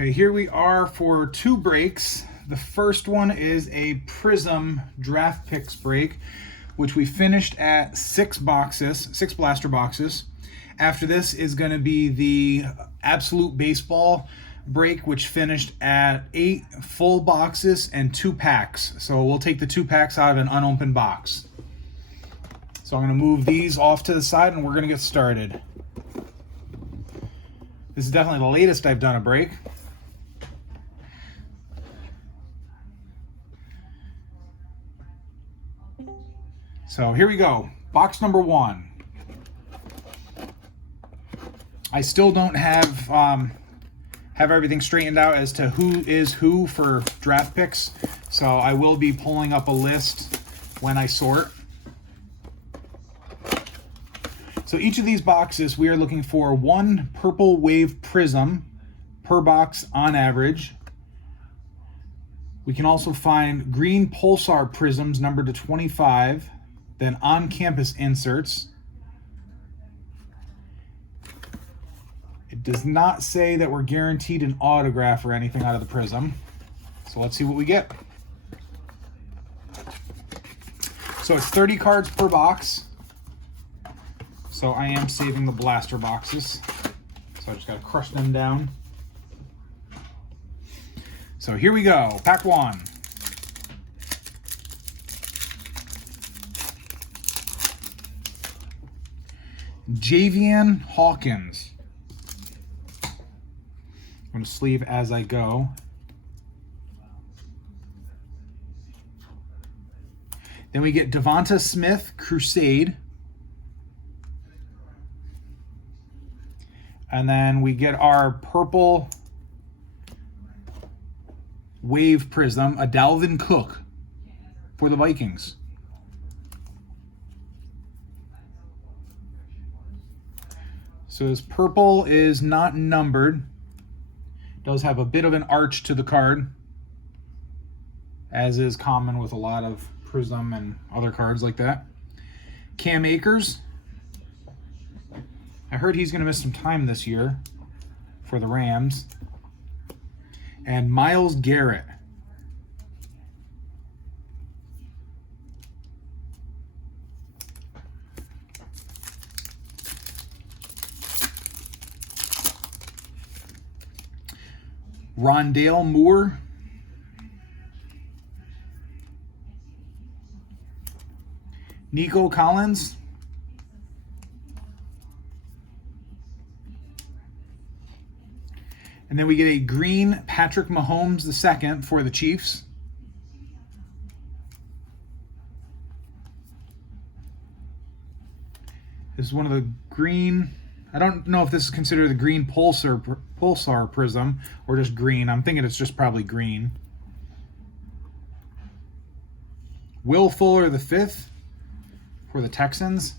Okay, here we are for two breaks. The first one is a Prizm draft picks break, which we finished at 6 blaster boxes. After this is going to be the Absolute Baseball break, which finished at 8 full boxes and 2 packs. So we'll take the 2 packs out of an unopened box. So I'm going to move these off to the side and we're going to get started. This is definitely the latest I've done a break. So here we go, box number 1. I still don't have everything straightened out as to who is who for draft picks, so I will be pulling up a list when I sort. So each of these boxes, we are looking for 1 purple wave Prizm per box on average. We can also find green Pulsar Prizms numbered to 25. Then on-campus inserts. It does not say that we're guaranteed an autograph or anything out of the Prizm. So let's see what we get. So it's 30 cards per box. So I am saving the blaster boxes. So I just gotta crush them down. So here we go, pack 1. Javian Hawkins. I'm going to sleeve as I go. Then we get Devonta Smith, Crusade. And then we get our purple wave Prizm, a Dalvin Cook for the Vikings. So this purple is not numbered. Does have a bit of an arch to the card, as is common with a lot of Prizm and other cards like that. Cam Akers. I heard he's going to miss some time this year for the Rams. And Myles Garrett. Rondale Moore. Nico Collins. And then we get a green Patrick Mahomes II for the Chiefs. This is one of the green, I don't know if this is considered the green Pulsar Prizm or just green. I'm thinking it's just probably green. Will Fuller V for the Texans.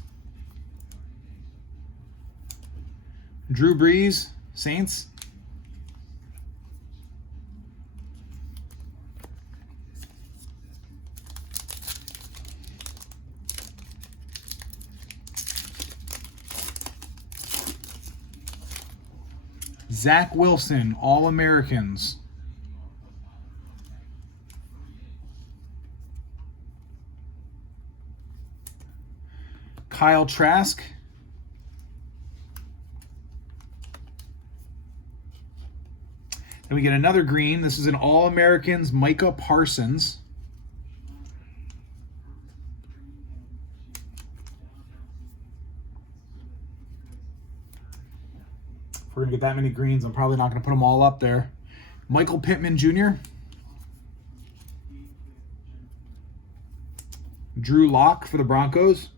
Drew Brees, Saints. Zach Wilson, All-Americans. Kyle Trask. Then we get another green. This is an All-Americans, Micah Parsons. If we're going to get that many greens, I'm probably not going to put them all up there. Michael Pittman Jr. Drew Lock for the Broncos.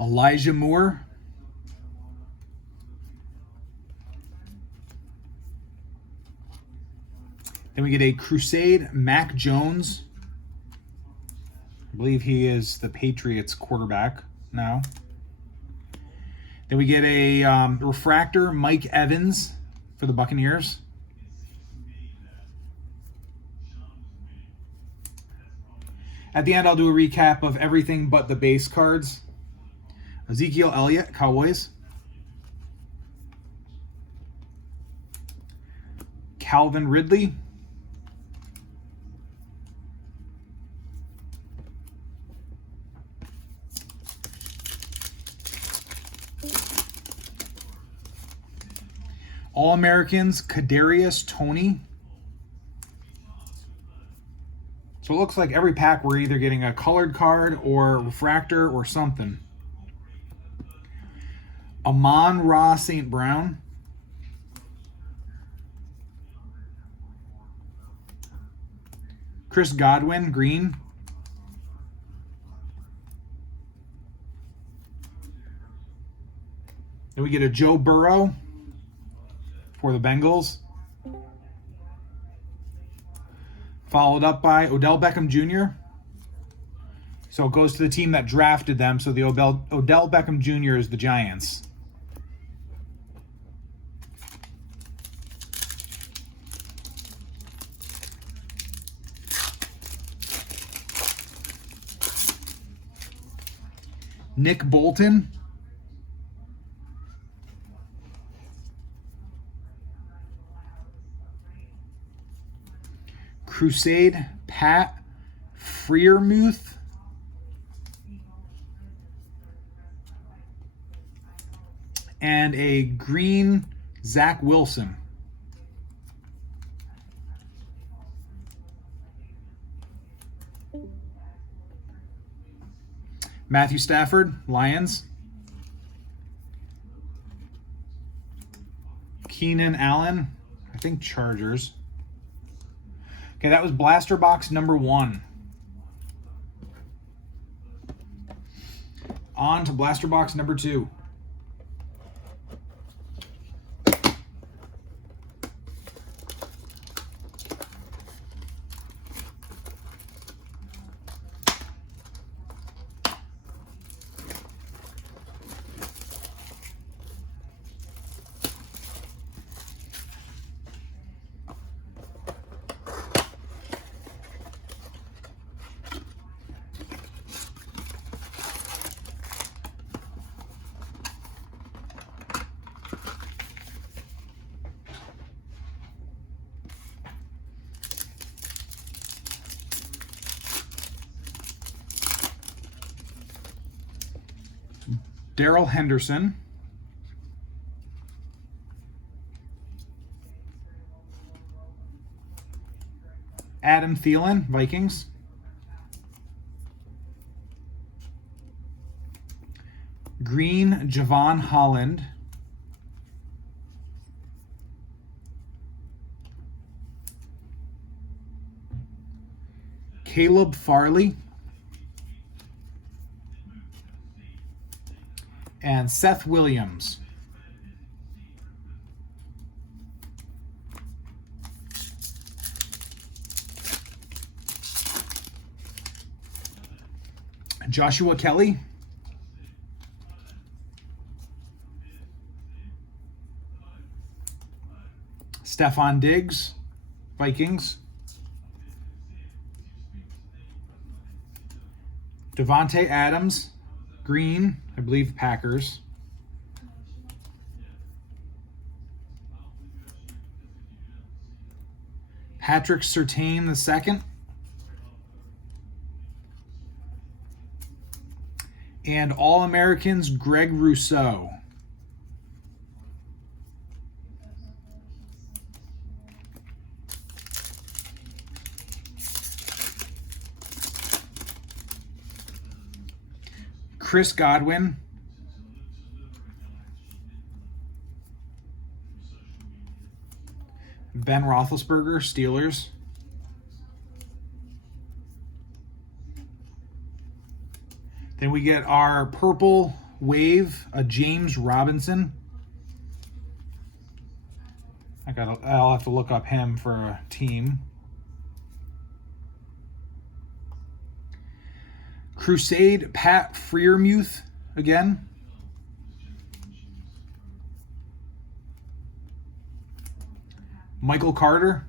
Elijah Moore. Then we get a Crusade Mac Jones. I believe he is the Patriots quarterback now. Then we get a refractor Mike Evans for the Buccaneers. At the end, I'll do a recap of everything but the base cards. Ezekiel Elliott, Cowboys. Calvin Ridley. All-Americans, Kadarius Toney. So it looks like every pack we're either getting a colored card or refractor or something. Amon-Ra St. Brown. Chris Godwin, green. Then we get a Joe Burrow for the Bengals. Followed up by Odell Beckham Jr. So it goes to the team that drafted them. So the Odell Beckham Jr. is the Giants. Nick Bolton. Crusade, Pat Freiermuth. And a green Zach Wilson. Matthew Stafford, Lions. Keenan Allen, I think Chargers. Okay, that was Blaster Box number 1. On to Blaster Box number 2. Darrell Henderson. Adam Thielen, Vikings. Green, Javon Holland. Caleb Farley. And Seth Williams. Joshua Kelly. Stephon Diggs, Vikings. Devontae Adams, green, I believe Packers. Patrick Surtain II. And All-Americans, Greg Rousseau. Chris Godwin. Ben Roethlisberger, Steelers. Then we get our purple wave, a James Robinson. I'll have to look up him for a team. Crusade, Pat Freiermuth again. Michael Carter.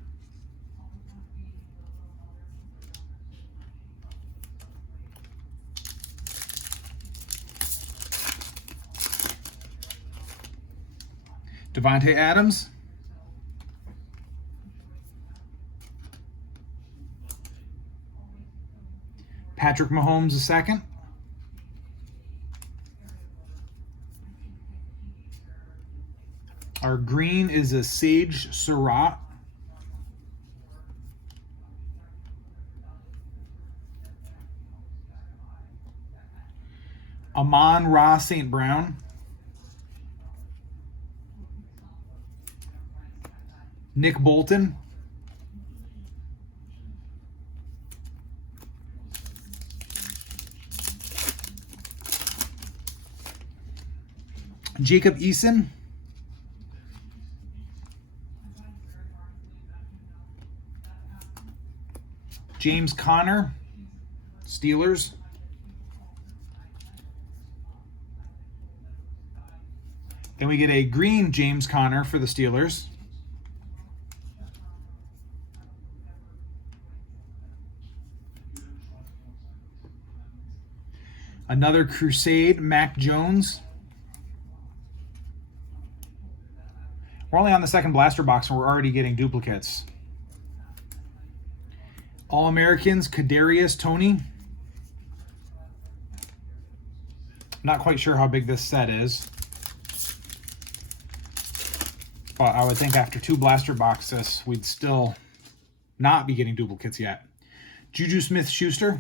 Devontae Adams. Patrick Mahomes II. Our green is a Sage Surratt. Amon-Ra St. Brown. Nick Bolton. Jacob Eason. James Conner, Steelers. Then we get a green James Conner for the Steelers. Another Crusade, Mac Jones. We're only on the second blaster box and we're already getting duplicates. All-Americans, Kadarius Toney. Not quite sure how big this set is, but I would think after 2 blaster boxes, we'd still not be getting duplicates yet. Juju Smith-Schuster.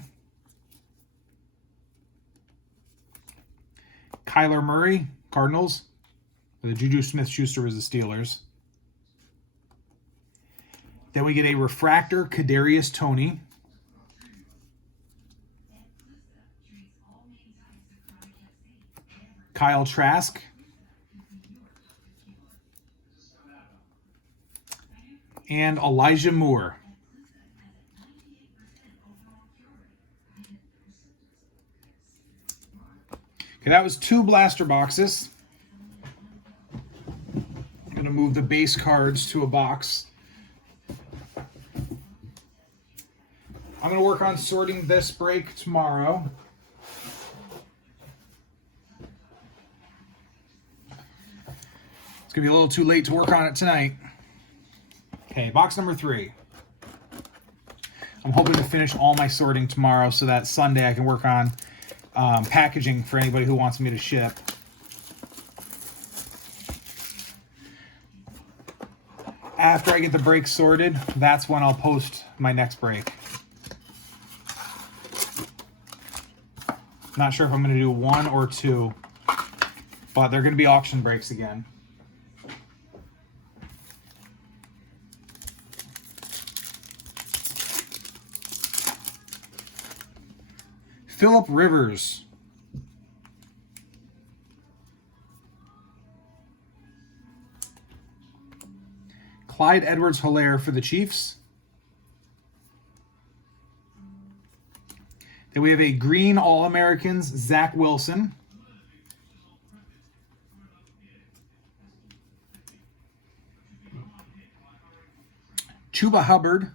Kyler Murray, Cardinals. The Juju Smith-Schuster was the Steelers. Then we get a refractor, Kadarius Toney. Kyle Trask. And Elijah Moore. Okay, that was 2 blaster boxes. I'm going to move the base cards to a box. I'm going to work on sorting this break tomorrow. It's going to be a little too late to work on it tonight. Okay, box number 3. I'm hoping to finish all my sorting tomorrow so that Sunday I can work on packaging for anybody who wants me to ship. After I get the break sorted, that's when I'll post my next break. Not sure if I'm going to do 1 or 2, but they're going to be auction breaks again. Phillip Rivers. Clyde Edwards-Helaire for the Chiefs. Then we have a green All-Americans, Zach Wilson. Chuba Hubbard.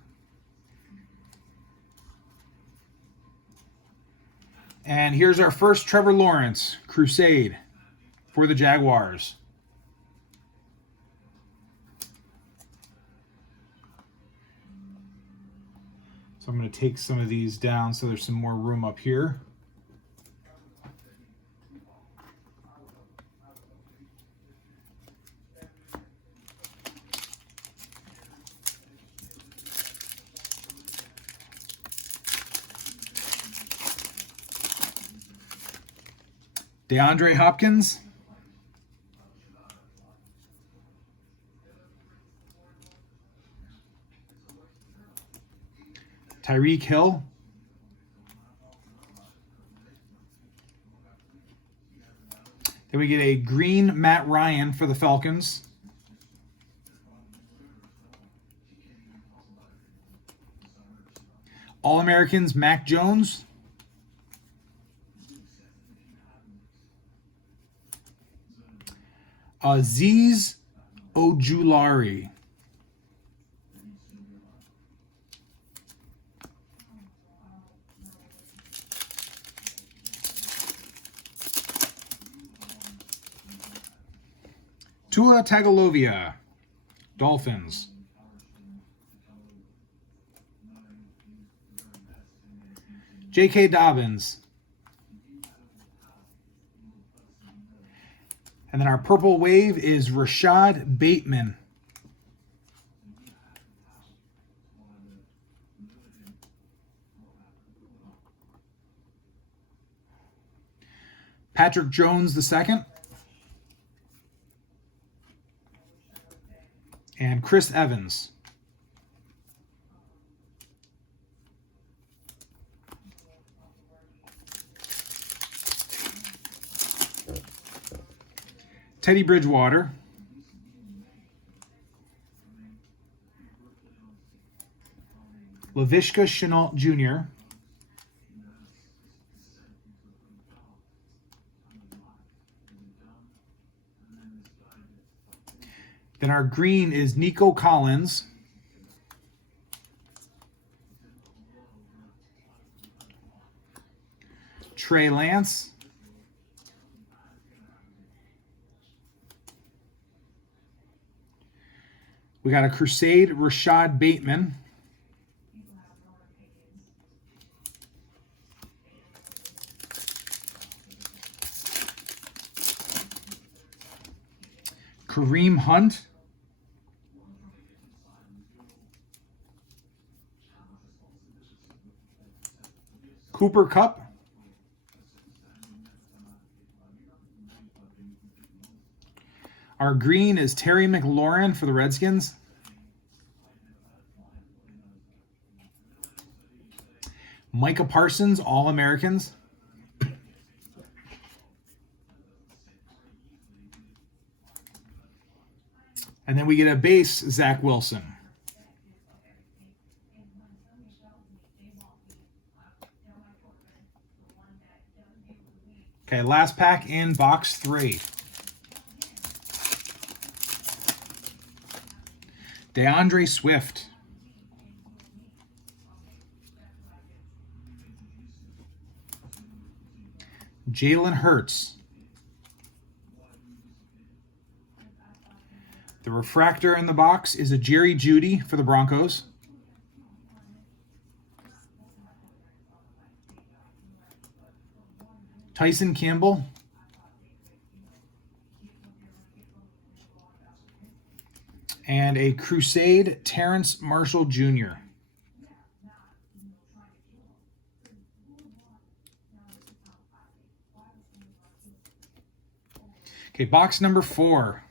And here's our first Trevor Lawrence, Crusade, for the Jaguars. So I'm going to take some of these down so there's some more room up here. DeAndre Hopkins. Tyreek Hill. Then we get a green Matt Ryan for the Falcons. All-Americans Mac Jones. Azeez Ojulari. Tua Tagovailoa, Dolphins. J.K. Dobbins. And then our purple wave is Rashad Bateman. Patrick Jones II. And Chris Evans. Teddy Bridgewater. Laviska Shenault Jr. Then our green is Nico Collins. Trey Lance. We got a Crusade Rashad Bateman. Kareem Hunt. Cooper Kupp. Our green is Terry McLaurin for the Redskins. Micah Parsons, All-Americans. And then we get a base, Zach Wilson. Okay, last pack in box 3. DeAndre Swift. Jalen Hurts. The refractor in the box is a Jerry Jeudy for the Broncos. Tyson Campbell. And a Crusade Terrence Marshall Jr. Okay, box number 4.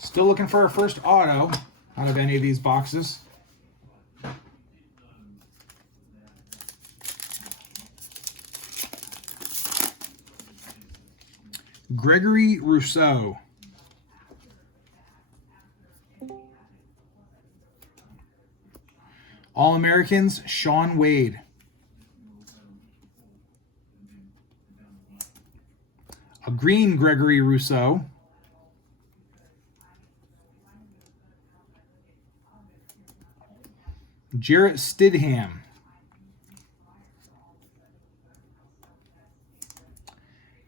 Still looking for our first auto out of any of these boxes. Gregory Rousseau. All-Americans, Sean Wade. A green Gregory Rousseau. Jarrett Stidham.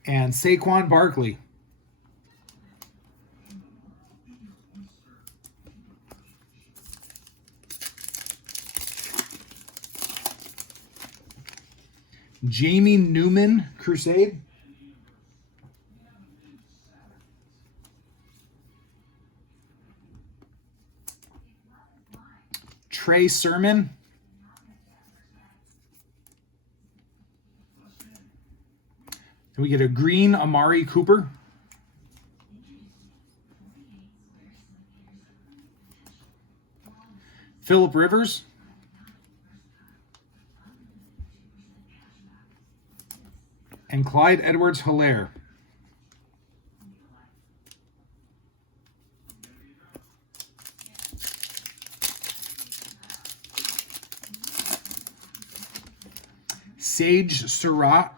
And Saquon Barkley. Jamie Newman, Crusade. Trey Sermon. And we get a green Amari Cooper. Phillip Rivers. and Clyde Edwards-Helaire. Sage Surratt.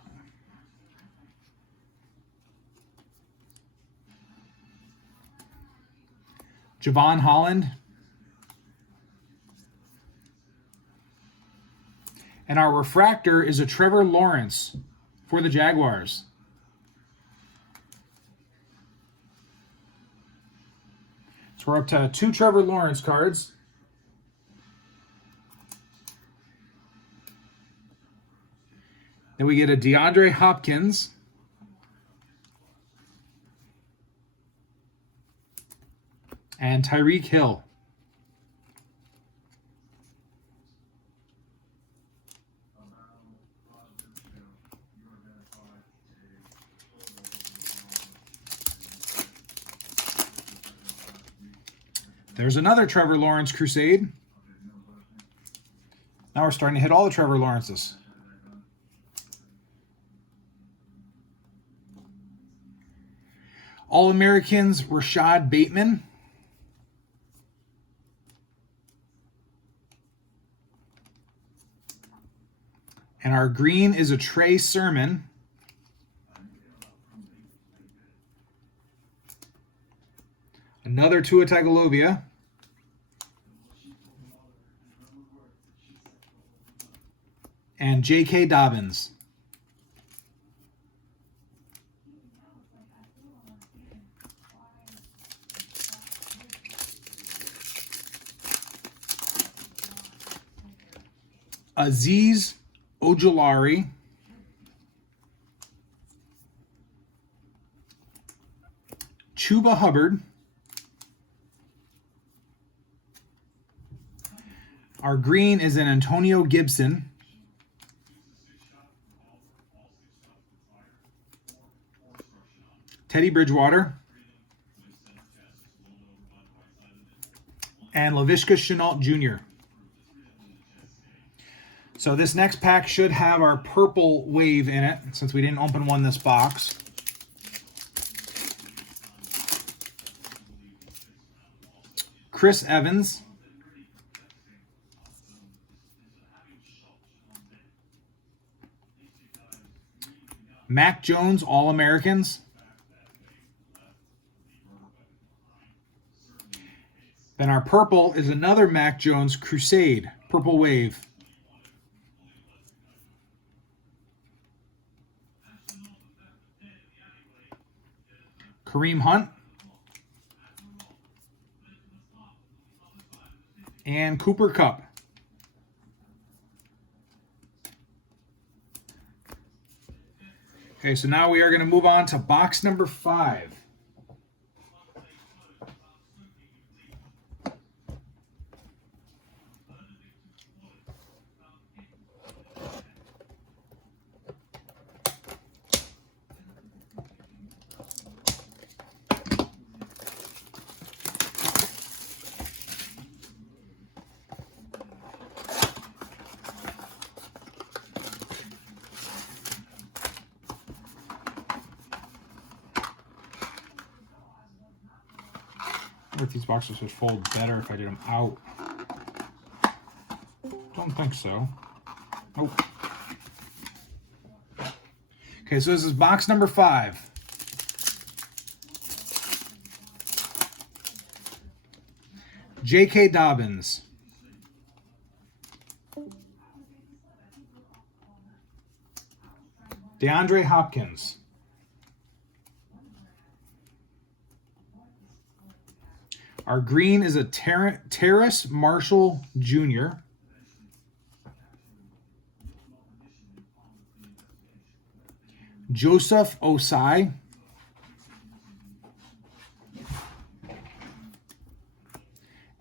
Javon Holland. And our refractor is a Trevor Lawrence for the Jaguars. So we're up to 2 Trevor Lawrence cards. Then we get a DeAndre Hopkins. And Tyreek Hill. There's another Trevor Lawrence Crusade. Now we're starting to hit all the Trevor Lawrences. All-Americans Rashad Bateman. And our green is a Trey Sermon. Another Tua Tagovailoa. And J.K. Dobbins. Azeez Ojulari. Chuba Hubbard. Our green is an Antonio Gibson. Teddy Bridgewater. And Laviska Shenault Jr. So this next pack should have our purple wave in it, since we didn't open one this box. Chris Evans. Mac Jones, All-Americans. Then our purple is another Mac Jones Crusade, purple wave. Kareem Hunt. And Cooper Kupp. Okay, so now we are going to move on to box number 5. I wonder if these boxes would fold better if I did them out. Don't think so. Nope. Okay, so this is box number 5. J.K. Dobbins. DeAndre Hopkins. Our green is a Terrace Marshall Jr. Joseph Osai.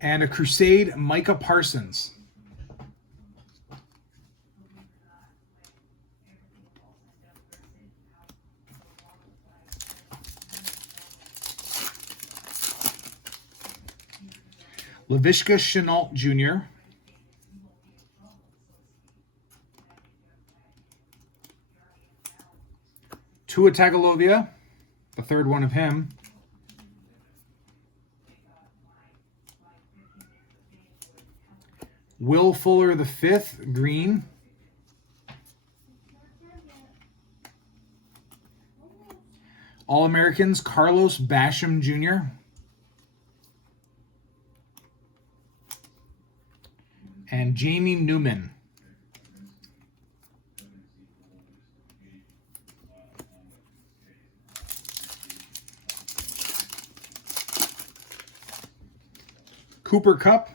And a Crusade Micah Parsons. Laviska Shenault Jr. Tua Tagovailoa, the third one of him. Will Fuller, the fifth, green. All-Americans, Carlos Basham Jr. And Jamie Newman. Cooper Kupp.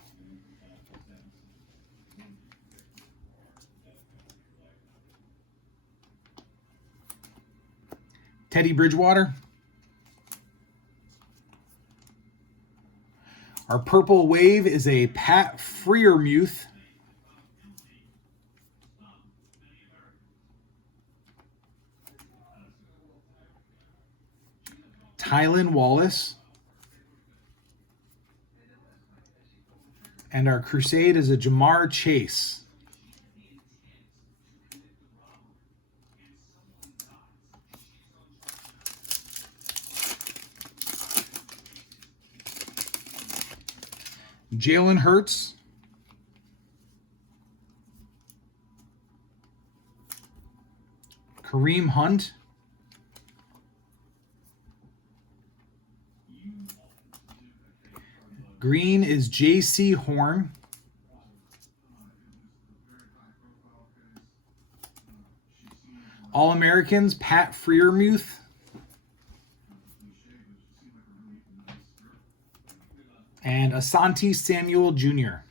Teddy Bridgewater. Our purple wave is a Pat Freiermuth. Tylan Wallace. And our Crusade is a Jamar Chase. Jalen Hurts. Kareem Hunt. Green is J.C. Horn. All-Americans, Pat Freiermuth. And Asante Samuel Jr.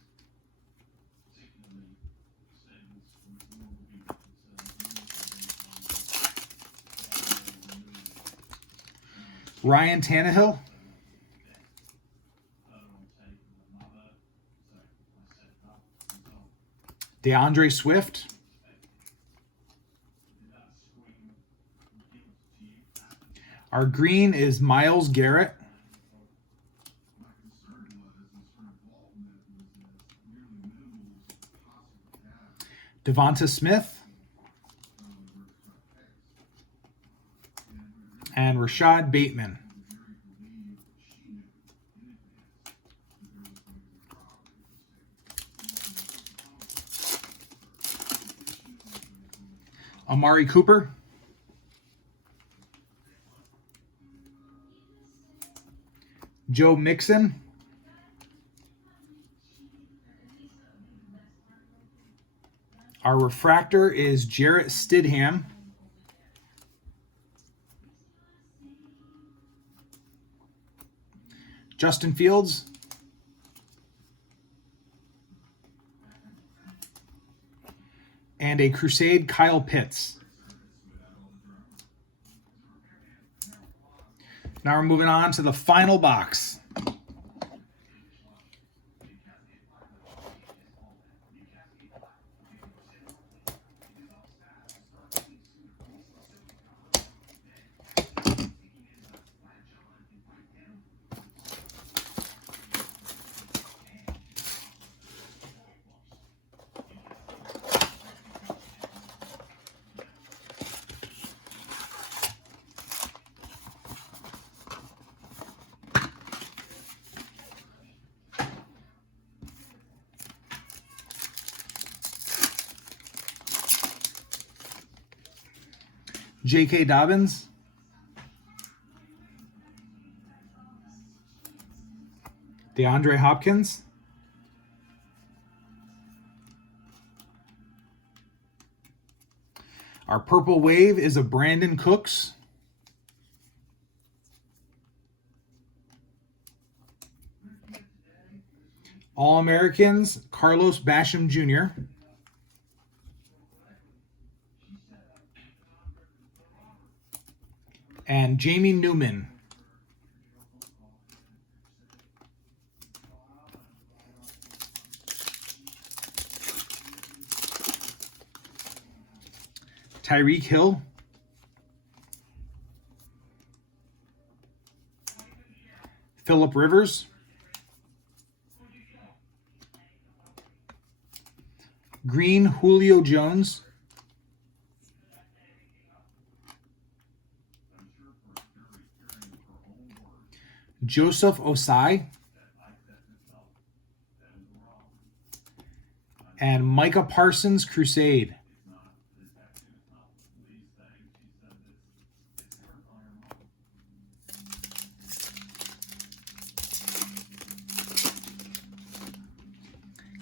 Ryan Tannehill. DeAndre Swift. Our green is Myles Garrett. Devonta Smith. And Rashad Bateman. Amari Cooper. Joe Mixon. Our refractor is Jarrett Stidham. Justin Fields. And a Crusade, Kyle Pitts. Now we're moving on to the final box. J.K. Dobbins. DeAndre Hopkins. Our purple wave is a Brandon Cooks. All-Americans, Carlos Basham Jr. And Jamie Newman. Tyreek Hill. Phillip Rivers. Green, Julio Jones. Joseph Osai, and Micah Parsons, Crusade.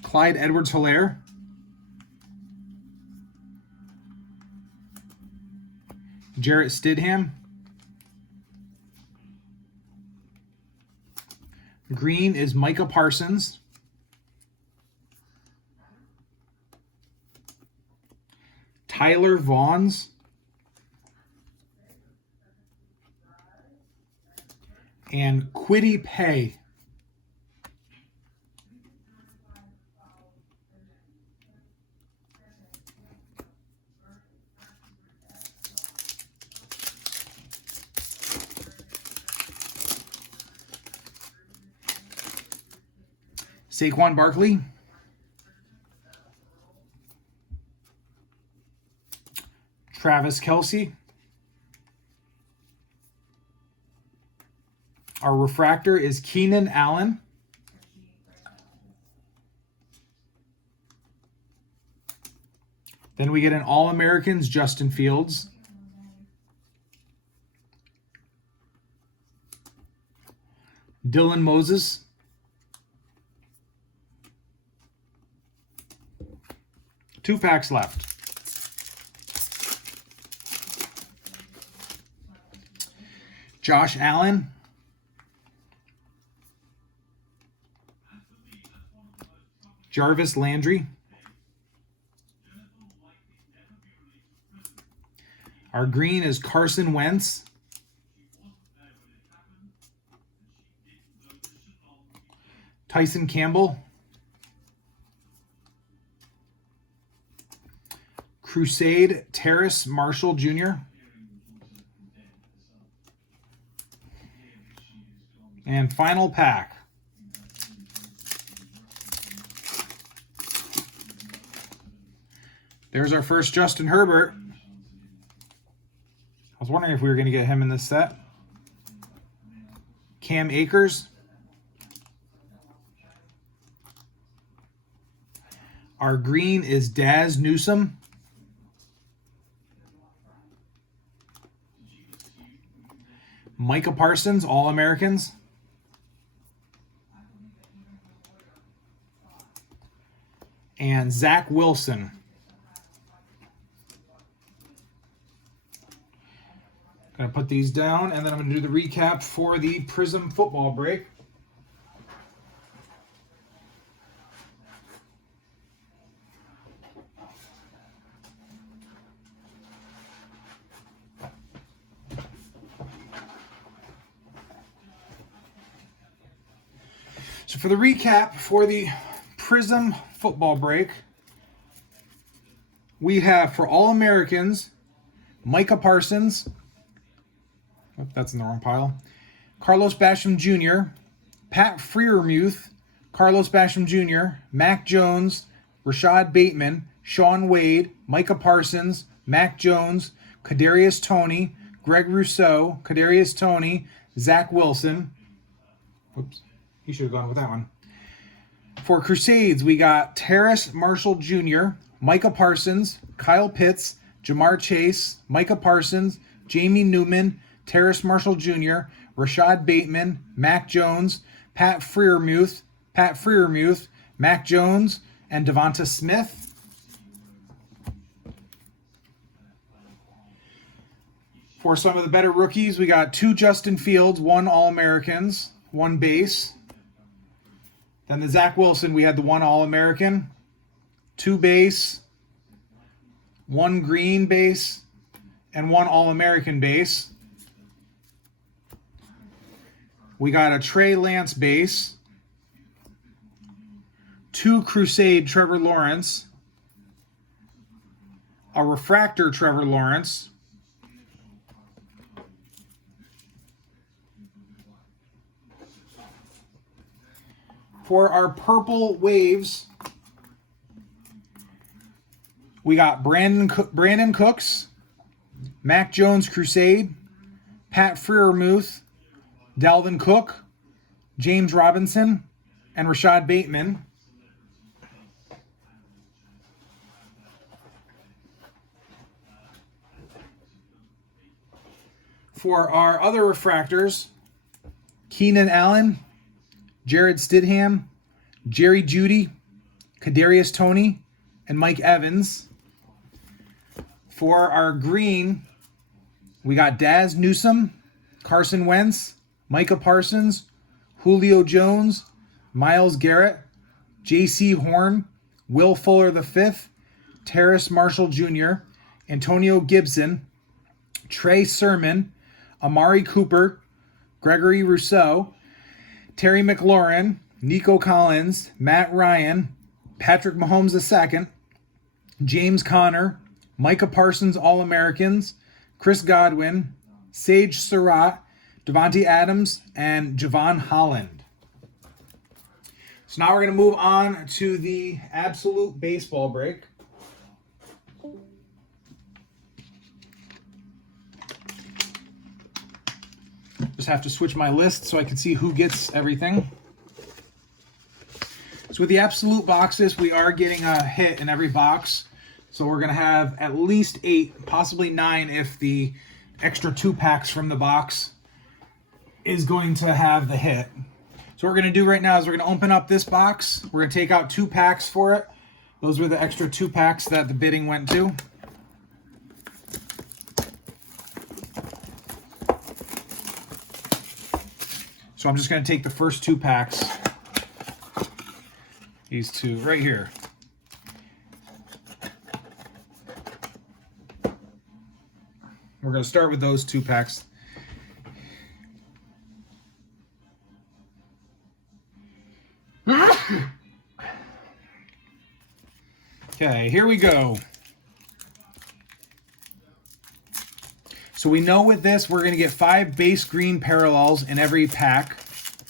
Clyde Edwards-Helaire, Jarrett Stidham, green is Micah Parsons, Tyler Vaughns, and Kwity Paye. Saquon Barkley, Travis Kelce, our refractor is Keenan Allen, then we get an All-Americans, Justin Fields, Dylan Moses, two packs left. Josh Allen, Jarvis Landry, our green is Carson Wentz, Tyson Campbell, Crusade Terrace Marshall Jr., and final pack. There's our first Justin Herbert. I was wondering if we were going to get him in this set. Cam Akers. Our green is Daz Newsome. Micah Parsons, All-Americans. And Zach Wilson. Going to put these down, and then I'm going to do the recap for the Prizm football break. So for the recap for the Prizm football break, we have for All-Americans, Micah Parsons. Oh, that's in the wrong pile. Carlos Basham Jr., Pat Freiermuth, Carlos Basham Jr., Mac Jones, Rashad Bateman, Sean Wade, Micah Parsons, Mac Jones, Kadarius Toney, Greg Rousseau, Kadarius Toney, Zach Wilson. Whoops, he should have gone with that one. For Crusades, we got Terrace Marshall Jr., Micah Parsons, Kyle Pitts, Jamar Chase, Micah Parsons, Jamie Newman, Terrace Marshall Jr., Rashad Bateman, Mac Jones, Pat Freiermuth, Mac Jones, and Devonta Smith. For some of the better rookies, we got 2 Justin Fields, 1 All-Americans, 1 base. Then the Zach Wilson, we had the 1 All-American, 2 base, 1 green base, and 1 All-American base. We got a Trey Lance base, 2 Crusade Trevor Lawrence, a refractor Trevor Lawrence, for our purple waves, we got Brandon Cooks, Mac Jones Crusade, Pat Freiermuth, Dalvin Cook, James Robinson, and Rashad Bateman. For our other refractors, Keenan Allen, Jared Stidham, Jerry Jeudy, Kadarius Toney, and Mike Evans. For our green, we got Daz Newsome, Carson Wentz, Micah Parsons, Julio Jones, Myles Garrett, J.C. Horn, Will Fuller V, Terrace Marshall Jr., Antonio Gibson, Trey Sermon, Amari Cooper, Gregory Rousseau, Terry McLaurin, Nico Collins, Matt Ryan, Patrick Mahomes II, James Conner, Micah Parsons All-Americans, Chris Godwin, Sage Surratt, Devontae Adams, and Javon Holland. So now we're going to move on to the Absolute Baseball break. Just have to switch my list so I can see who gets everything. So with the Absolute boxes, we are getting a hit in every box. So we're going to have at least 8, possibly 9 if the extra 2 packs from the box is going to have the hit. So what we're going to do right now is we're going to open up this box. We're going to take out 2 packs for it. Those were the extra 2 packs that the bidding went to. So I'm just going to take the first 2 packs. These 2 right here. We're going to start with those 2 packs. Okay, here we go. So we know with this, we're going to get 5 base green parallels in every pack,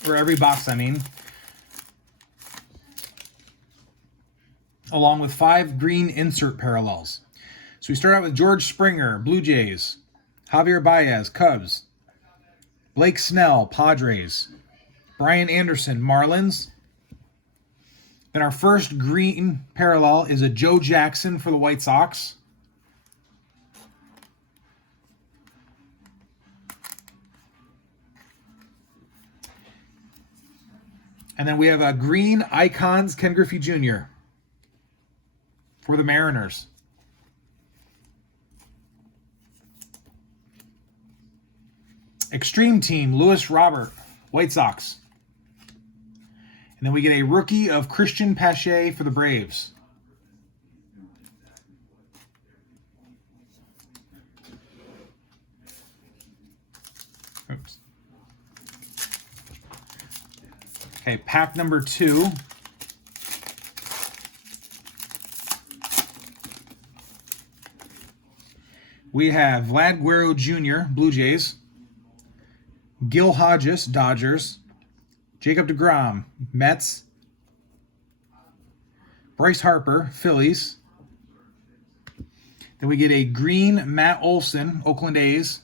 or every box, I mean. Along with 5 green insert parallels. So we start out with George Springer, Blue Jays. Javier Baez, Cubs. Blake Snell, Padres. Brian Anderson, Marlins. Then our first green parallel is a Joe Jackson for the White Sox. And then we have a green Icons, Ken Griffey Jr. for the Mariners. Extreme Team, Lewis Robert, White Sox. And then we get a rookie of Christian Pache for the Braves. Oops. Okay, pack number 2. We have Vlad Guerrero Jr., Blue Jays. Gil Hodges, Dodgers. Jacob deGrom, Mets. Bryce Harper, Phillies. Then we get a green Matt Olson, Oakland A's.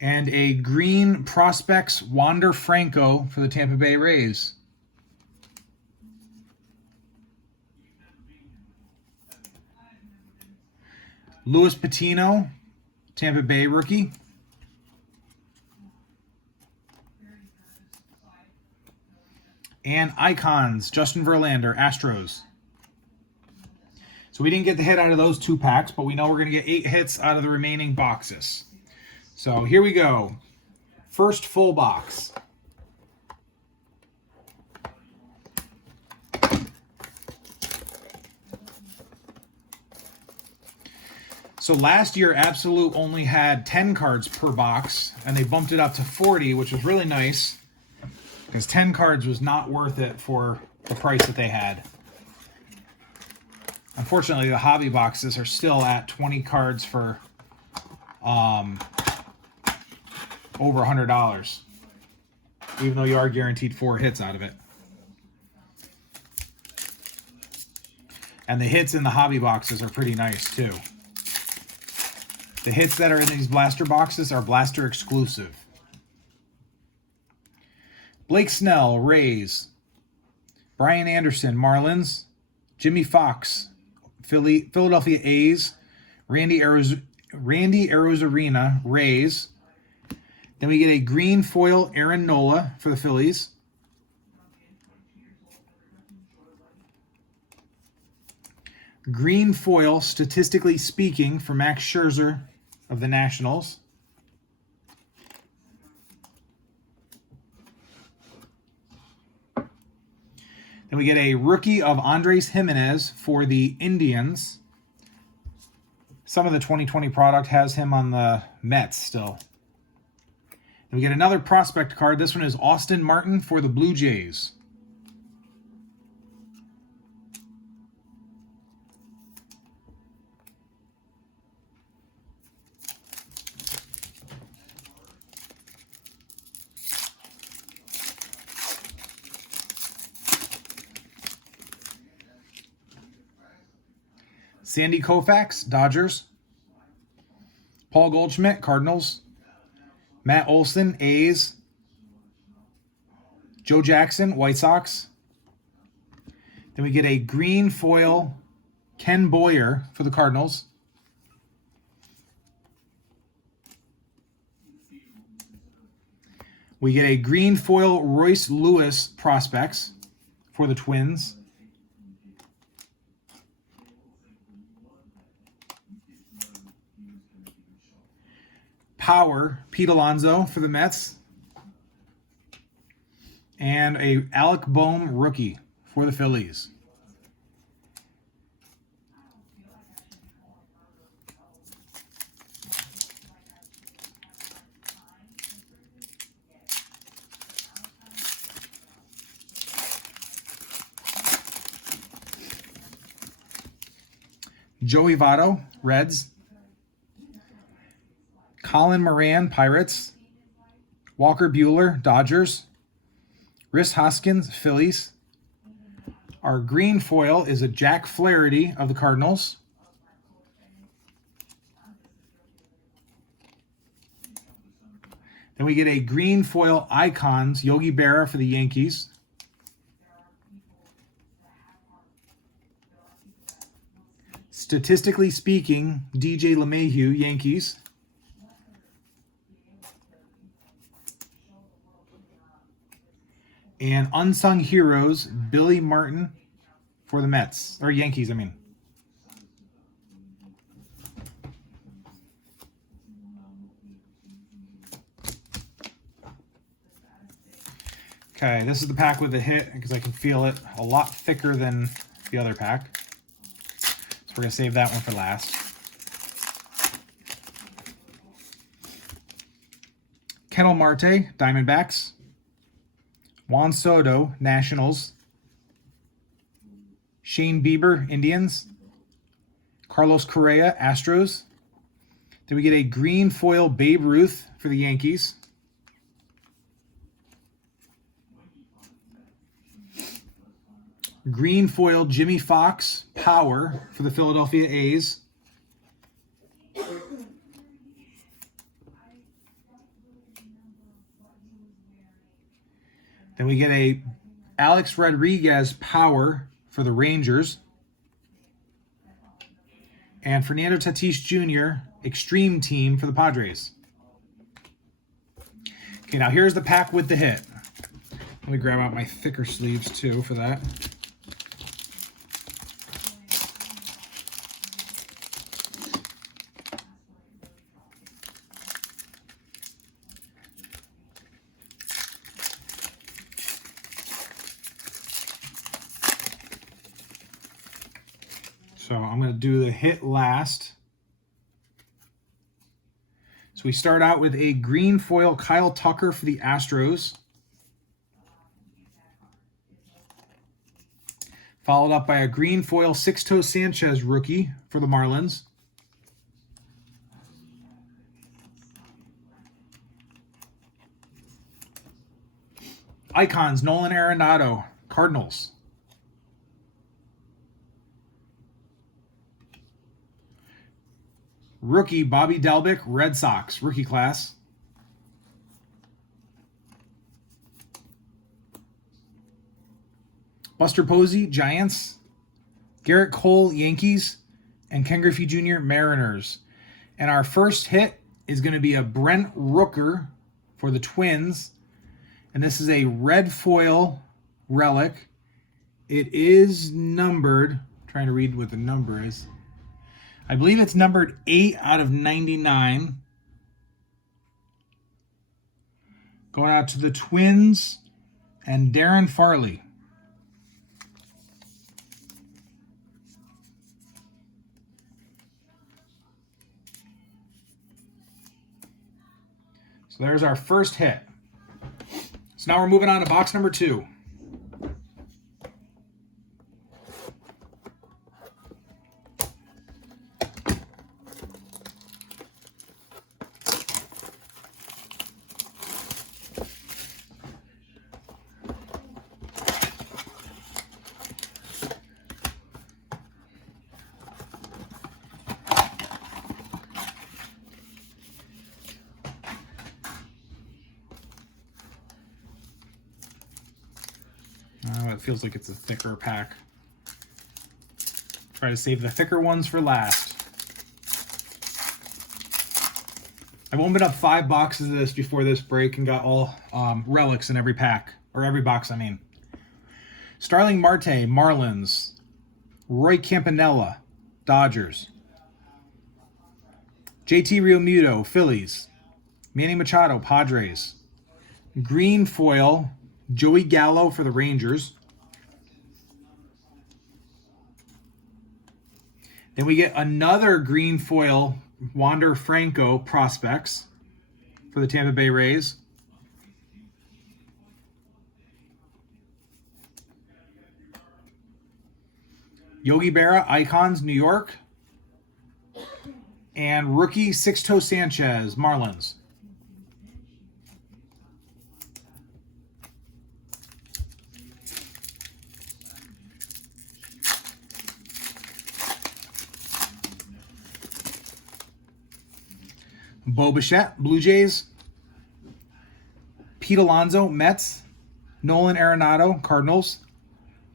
And a green Prospects Wander Franco for the Tampa Bay Rays. Luis Patino, Tampa Bay rookie. And Icons, Justin Verlander, Astros. So we didn't get the hit out of those 2 packs, but we know we're going to get 8 hits out of the remaining boxes. So here we go. First full box. So last year, Absolute only had 10 cards per box, and they bumped it up to 40, which was really nice, because 10 cards was not worth it for the price that they had. Unfortunately, the hobby boxes are still at 20 cards for over $100, even though you are guaranteed 4 hits out of it. And the hits in the hobby boxes are pretty nice, too. The hits that are in these blaster boxes are blaster exclusive. Blake Snell, Rays. Brian Anderson, Marlins. Jimmy Fox, Philadelphia A's. Randy Arozarena, Rays. Then we get a green foil Aaron Nola for the Phillies. Green foil, statistically speaking, for Max Scherzer of the Nationals. Then we get a rookie of Andres Jimenez for the Indians. Some of the 2020 product has him on the Mets still. Then we get another prospect card. This one is Austin Martin for the Blue Jays. Sandy Koufax, Dodgers. Paul Goldschmidt, Cardinals. Matt Olson, A's. Joe Jackson, White Sox. Then we get a green foil Ken Boyer for the Cardinals. We get a green foil Royce Lewis prospects for the Twins. Power, Pete Alonso for the Mets. And a Alec Bohm rookie for the Phillies. Joey Votto, Reds. Colin Moran, Pirates. Walker Buehler, Dodgers. Rhys Hoskins, Phillies. Our green foil is a Jack Flaherty of the Cardinals. Then we get a green foil Icons, Yogi Berra for the Yankees. Statistically speaking, DJ LeMahieu, Yankees. And Unsung Heroes, Billy Martin for the Mets. Or Yankees, I mean. Okay, this is the pack with the hit because I can feel it a lot thicker than the other pack. So we're going to save that one for last. Kennel Marte, Diamondbacks. Juan Soto, Nationals. Shane Bieber, Indians. Carlos Correa, Astros. Then we get a green foil Babe Ruth for the Yankees. Green foil Jimmy Fox, Power for the Philadelphia A's. Then we get a Alex Rodriguez Power for the Rangers. And Fernando Tatis Jr. Extreme Team for the Padres. Okay, now here's the pack with the hit. Let me grab out my thicker sleeves too for that. So I'm going to do the hit last. So we start out with a green foil Kyle Tucker for the Astros. Followed up by a green foil Sixto Sanchez rookie for the Marlins. Icons, Nolan Arenado, Cardinals. Rookie Bobby Delbick, Red Sox, rookie class. Buster Posey, Giants. Garrett Cole, Yankees. And Ken Griffey Jr., Mariners. And our first hit is going to be a Brent Rooker for the Twins. And this is a red foil relic. It is numbered. I'm trying to read what the number is. I believe it's numbered 8 out of 99. Going out to the Twins and Darren Farley. So there's our first hit. So now we're moving on to box number 2. It feels like it's a thicker pack. Try to save the thicker ones for last. I've opened up 5 boxes of this before this break and got all relics in every pack, or every box, I mean. Starling Marte, Marlins. Roy Campanella, Dodgers. JT Realmuto, Phillies. Manny Machado, Padres. Green foil, Joey Gallo for the Rangers. Then we get another green foil, Wander Franco Prospects for the Tampa Bay Rays. Yogi Berra, Icons, New York. And rookie Sixto Sanchez, Marlins. Bo Bichette, Blue Jays. Pete Alonso, Mets. Nolan Arenado, Cardinals.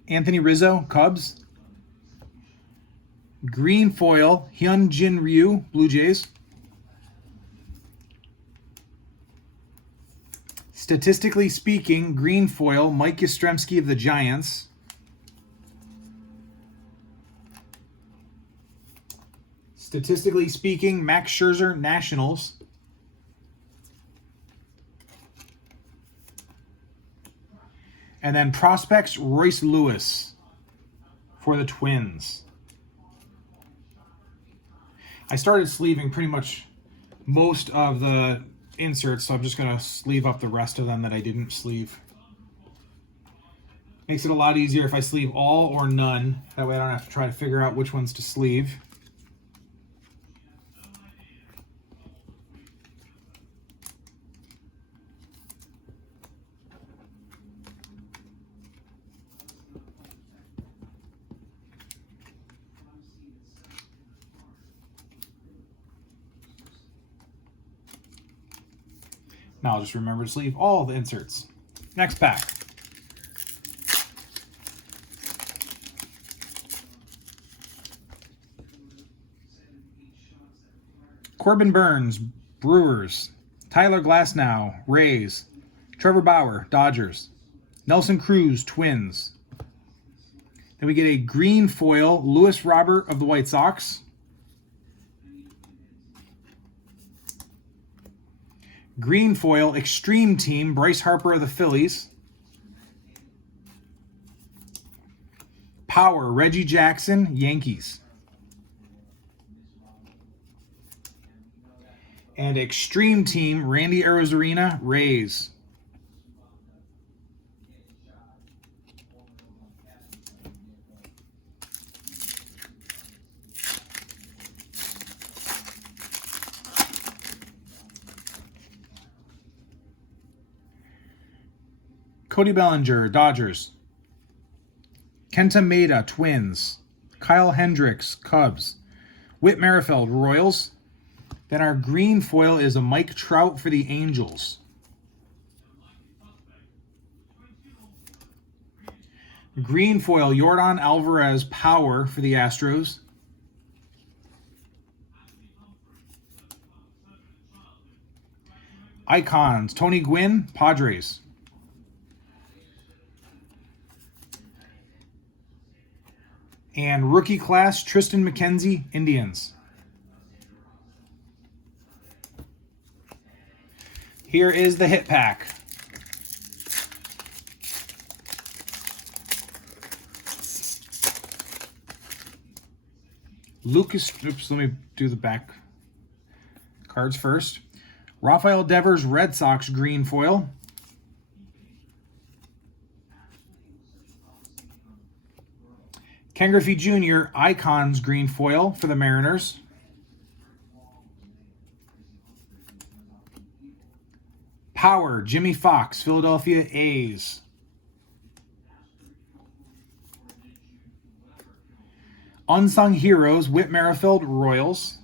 Anthony Rizzo, Cubs. Green foil, Hyunjin Ryu, Blue Jays. Statistically speaking, green foil, Mike Yastrzemski of the Giants. Statistically speaking, Max Scherzer, Nationals. And then prospects, Royce Lewis for the Twins. I started sleeving pretty much most of the inserts, so I'm just going to sleeve up the rest of them that I didn't sleeve. Makes it a lot easier if I sleeve all or none. That way I don't have to try to figure out which ones to sleeve. Now I'll just remember to sleeve all the inserts. Next pack. Corbin Burns, Brewers. Tyler Glasnow, Rays. Trevor Bauer, Dodgers. Nelson Cruz, Twins. Then we get a green foil, Luis Robert of the White Sox. Green foil, Extreme Team, Bryce Harper of the Phillies. Power, Reggie Jackson, Yankees. And Extreme Team, Randy Arozarena, Rays. Cody Bellinger, Dodgers. Kenta Maeda, Twins. Kyle Hendricks, Cubs. Whit Merrifield, Royals. Then our green foil is a Mike Trout for the Angels. Green foil, Yordan Alvarez Power for the Astros. Icons, Tony Gwynn, Padres. And rookie class, Tristan McKenzie, Indians. Here is the hit pack. Oops, let me do the back cards first. Rafael Devers, Red Sox green foil. Ken Griffey Jr., Icons green foil for the Mariners. Power, Jimmy Fox, Philadelphia A's. Unsung Heroes, Whit Merrifield, Royals.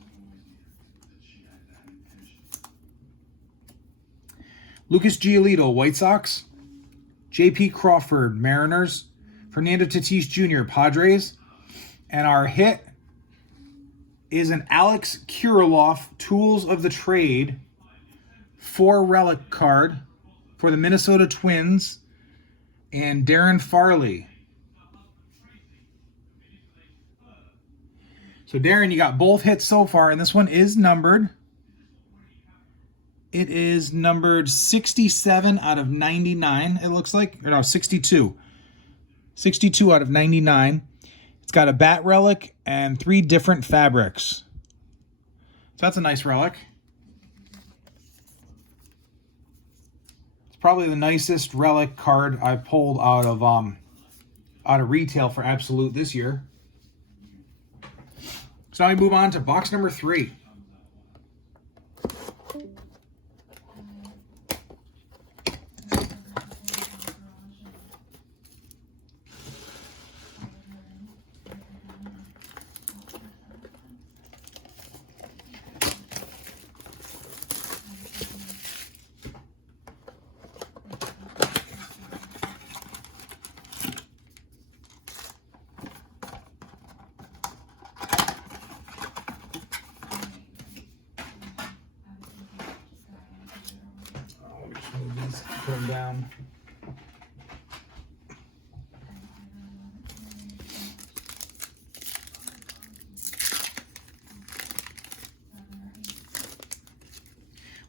Lucas Giolito, White Sox. J.P. Crawford, Mariners. Fernando Tatis Jr., Padres. And our hit is an Alex Kirilloff, Tools of the Trade, 4 relic card for the Minnesota Twins and Darren Farley. So Darren, you got both hits so far, and this one is numbered. It is numbered 67 out of 99, it looks like. Or no, 62. 62 out of 99. It's got a bat relic and 3 different fabrics. So that's a nice relic. It's probably the nicest relic card I pulled out of retail for Absolute this year. So now we move on to box number 3. Put them down.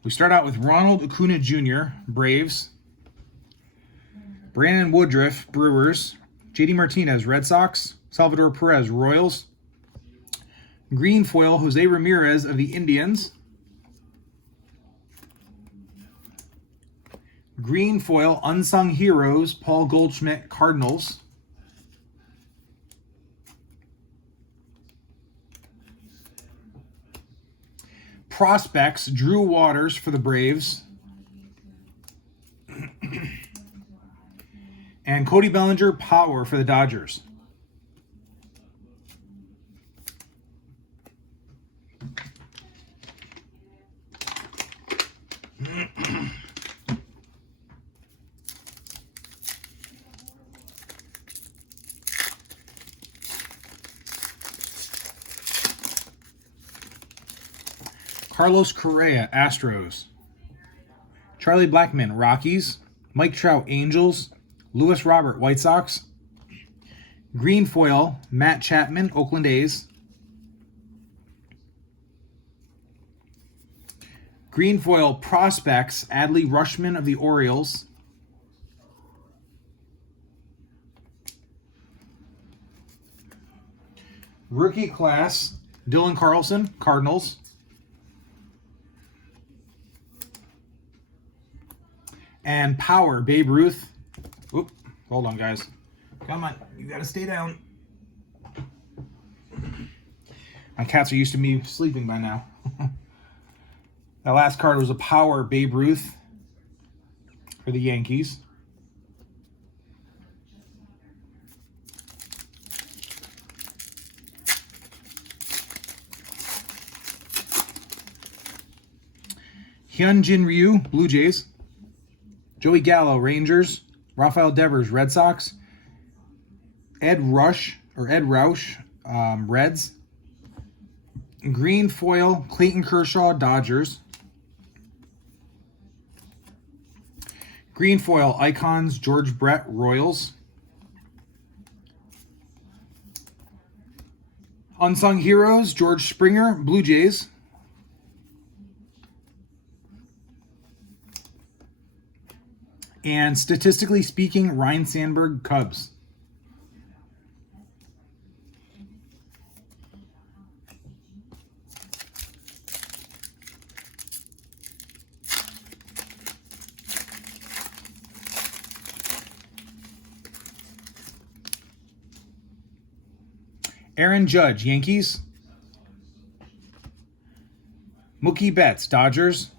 We start out with Ronald Acuna Jr., Braves. Brandon Woodruff, Brewers. JD Martinez, Red Sox. Salvador Perez, Royals. Green foil, Jose Ramirez of the Indians. Green foil, Unsung Heroes, Paul Goldschmidt, Cardinals. Prospects, Drew Waters for the Braves. And Cody Bellinger, Power for the Dodgers. Carlos Correa, Astros. Charlie Blackmon, Rockies. Mike Trout, Angels. Lewis Robert, White Sox. Green foil, Matt Chapman, Oakland A's. Green foil, Prospects, Adley Rutschman of the Orioles. Rookie class, Dylan Carlson, Cardinals. And Power, Babe Ruth. Oop, hold on, guys. Come on, you gotta stay down. My cats are used to me sleeping by now. That last card was a Power, Babe Ruth for the Yankees. Hyunjin Ryu, Blue Jays. Joey Gallo, Rangers. Rafael Devers, Red Sox. Ed Roush, Reds. Green foil, Clayton Kershaw, Dodgers. Green foil, Icons, George Brett, Royals. Unsung Heroes, George Springer, Blue Jays. And statistically speaking, Ryan Sandberg, Cubs. Aaron Judge, Yankees. Mookie Betts, Dodgers.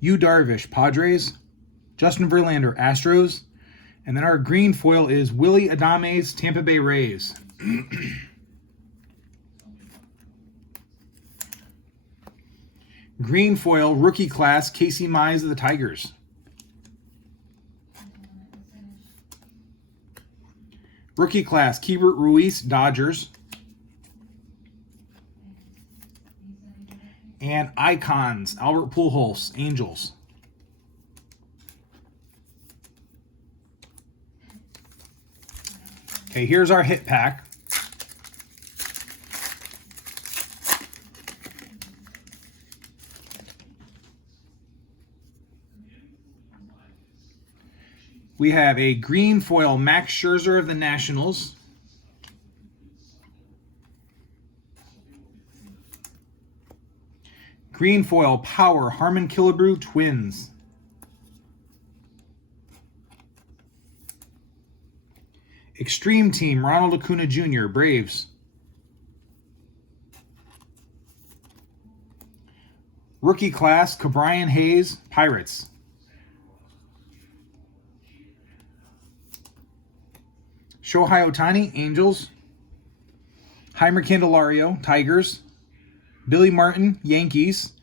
Yu Darvish, Padres. Justin Verlander, Astros. And then our green foil is Willie Adames, Tampa Bay Rays. Green foil, rookie class, Casey Mize of the Tigers. Rookie class, Keibert Ruiz, Dodgers. And Icons, Albert Pujols, Angels. Okay, here's our hit pack. We have a green foil Max Scherzer of the Nationals. Green foil Power Harmon Killebrew, Twins. Extreme Team Ronald Acuna Jr., Braves. Rookie class Ke'Bryan Hayes, Pirates. Shohei Ohtani, Angels. Heimer Candelario, Tigers. Billy Martin, Yankees.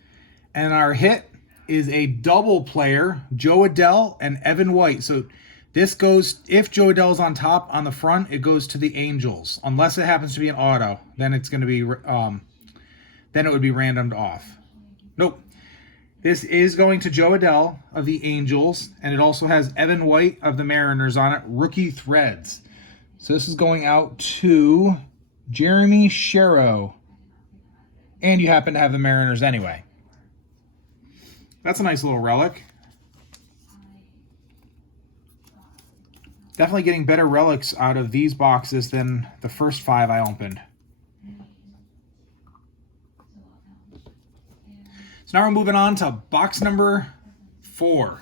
And our hit is a double player, Joe Adell and Evan White. So this goes, if Joe Adell is on top, on the front, it goes to the Angels. Unless it happens to be an auto, then it's going to be, then it would be randomed off. Nope. This is going to Joe Adell of the Angels, and it also has Evan White of the Mariners on it, rookie threads. So this is going out to Jeremy Sherrow. And you happen to have the Mariners anyway. That's a nice little relic. Definitely getting better relics out of these boxes than the first 5 I opened. So now we're moving on to box number 4.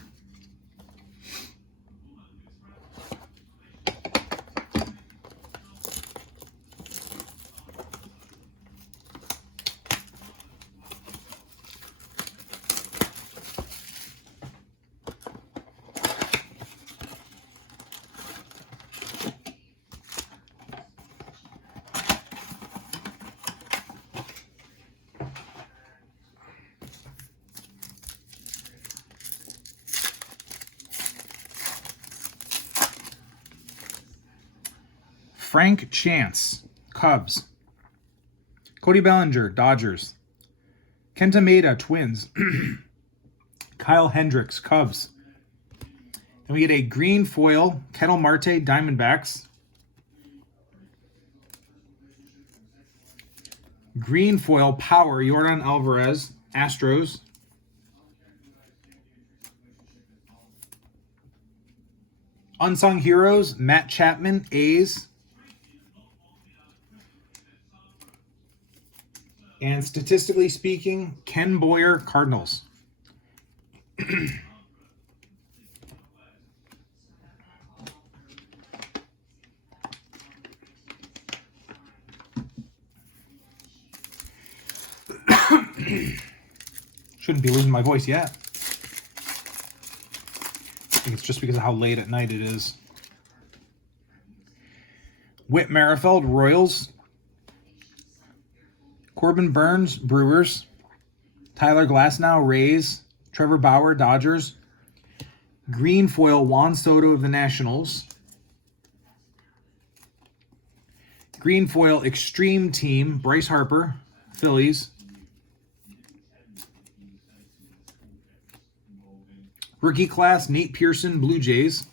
Frank Chance, Cubs. Cody Bellinger, Dodgers. Kenta Maeda, Twins. Kyle Hendricks, Cubs. Then we get a green foil, Ketel Marte, Diamondbacks. Green foil, Power, Yordan Alvarez, Astros. Unsung Heroes, Matt Chapman, A's. And statistically speaking, Ken Boyer, Cardinals. Shouldn't be losing my voice yet. I think it's just because of how late at night it is. Whit Merrifield, Royals. Corbin Burns, Brewers. Tyler Glasnow, Rays. Trevor Bauer, Dodgers. Green foil, Juan Soto of the Nationals. Green foil, Extreme Team, Bryce Harper, Phillies. Rookie class, Nate Pearson, Blue Jays.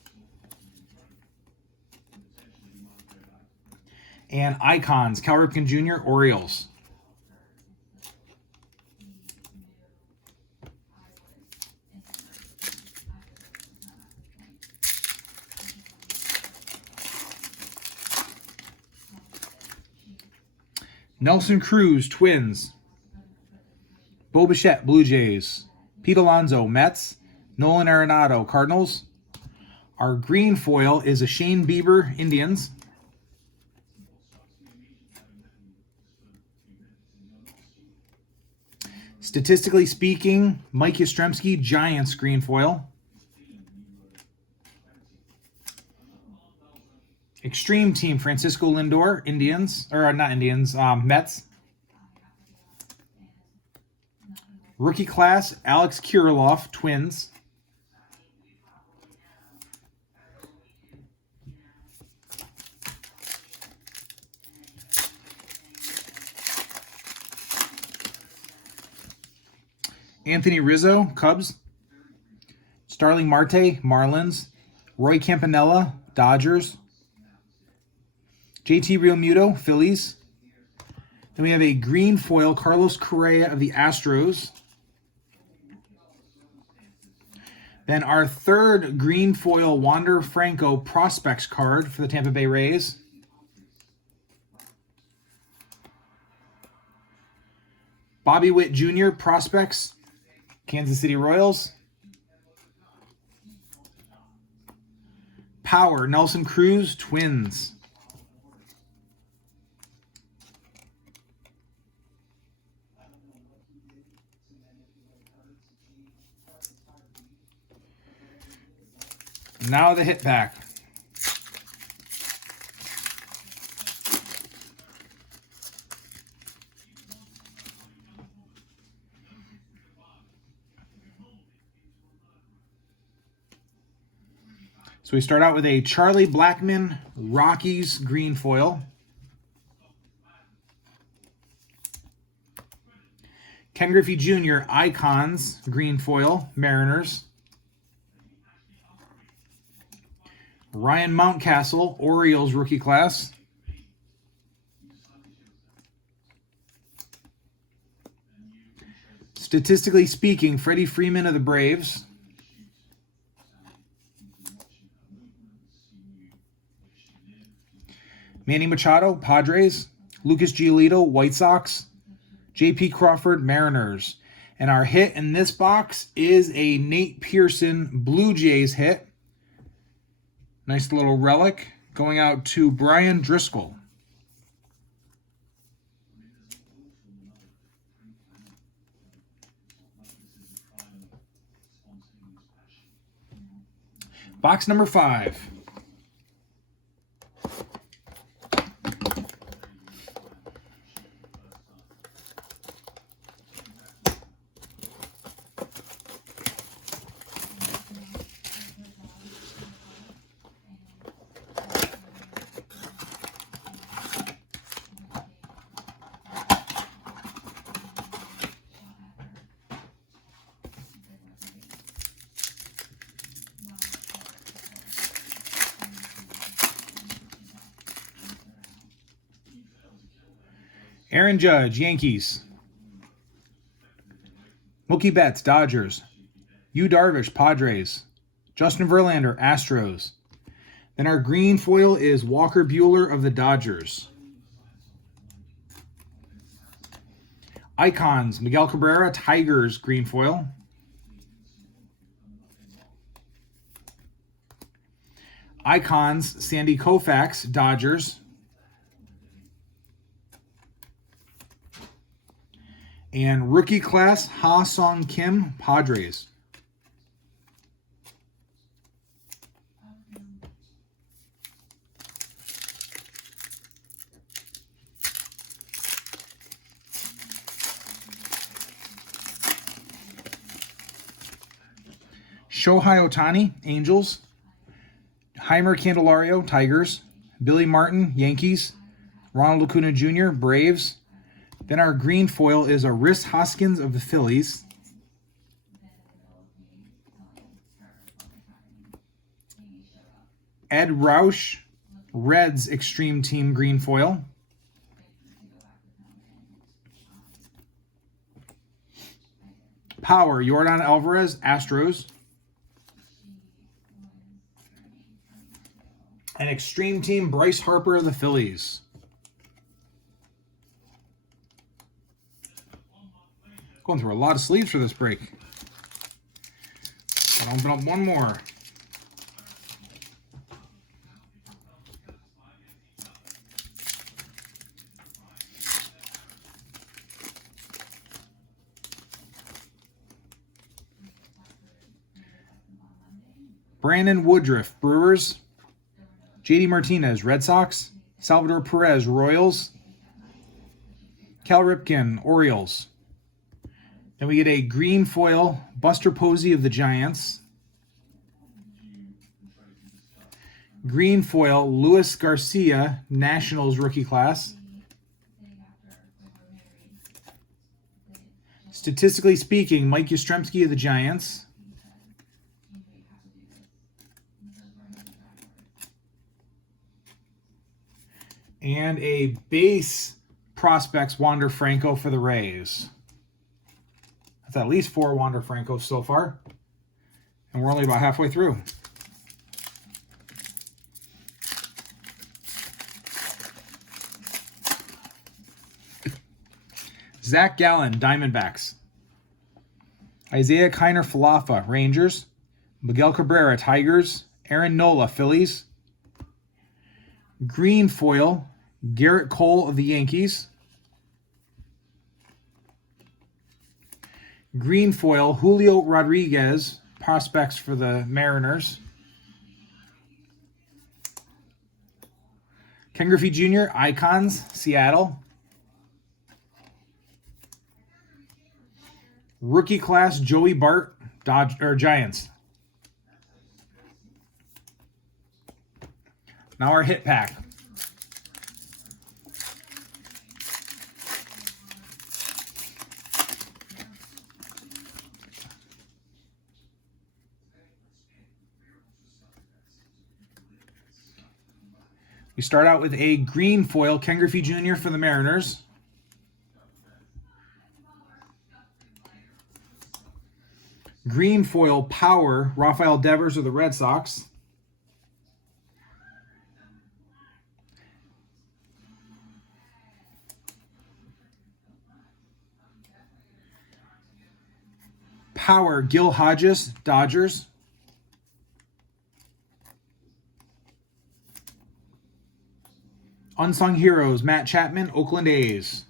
And Icons, Cal Ripken Jr., Orioles. Nelson Cruz, Twins. Bo Bichette, Blue Jays. Pete Alonso, Mets. Nolan Arenado, Cardinals. Our green foil is a Shane Bieber, Indians. Statistically speaking, Mike Yastrzemski, Giants, green foil. Extreme Team, Francisco Lindor, Indians, or not Indians, Mets. Rookie class, Alex Kirilloff, Twins. Anthony Rizzo, Cubs. Starling Marte, Marlins. Roy Campanella, Dodgers. JT Realmuto, Phillies. Then we have a green foil, Carlos Correa of the Astros. Then our third green foil, Wander Franco Prospects card for the Tampa Bay Rays. Bobby Witt Jr. Prospects, Kansas City Royals. Power, Nelson Cruz, Twins. Now the hit pack. So we start out with a Charlie Blackmon Rockies green foil. Ken Griffey Jr. Icons green foil, Mariners. Ryan Mountcastle, Orioles rookie class. Statistically speaking, Freddie Freeman of the Braves. Manny Machado, Padres. Lucas Giolito, White Sox. J.P. Crawford, Mariners. And our hit in this box is a Nate Pearson Blue Jays hit. Nice little relic going out to Brian Driscoll. Box number 5. Aaron Judge, Yankees. Mookie Betts, Dodgers. Yu Darvish, Padres. Justin Verlander, Astros. Then our green foil is Walker Buehler of the Dodgers. Icons, Miguel Cabrera, Tigers, green foil. Icons, Sandy Koufax, Dodgers. And rookie class, Ha-Sung Kim, Padres. Shohei Ohtani, Angels. Heimer Candelario, Tigers. Billy Martin, Yankees. Ronald Acuna Jr., Braves. Then our green foil is a Rhys Hoskins of the Phillies. Ed Roush, Reds Extreme Team green foil. Power, Yordan Alvarez, Astros. And Extreme Team, Bryce Harper of the Phillies. Going through a lot of sleeves for this break. I'll open up one more. Brandon Woodruff, Brewers. JD Martinez, Red Sox. Salvador Perez, Royals. Cal Ripken, Orioles. Then we get a green foil, Buster Posey of the Giants. Green foil, Luis Garcia, Nationals rookie class. Statistically speaking, Mike Yastrzemski of the Giants. And a base prospects Wander Franco for the Rays. That's at least 4 Wander Francos so far. And we're only about halfway through. Zach Gallen, Diamondbacks. Isaiah Kiner Falefa, Rangers. Miguel Cabrera, Tigers. Aaron Nola, Phillies. Green foil, Garrett Cole of the Yankees. Green foil, Julio Rodriguez, prospects for the Mariners. Ken Griffey Jr., Icons, Seattle. Rookie class, Joey Bart, Giants. Now our hit pack. We start out with a green foil, Ken Griffey Jr. for the Mariners. Green foil, Power, Rafael Devers of the Red Sox. Power, Gil Hodges, Dodgers. Unsung Heroes, Matt Chapman, Oakland A's.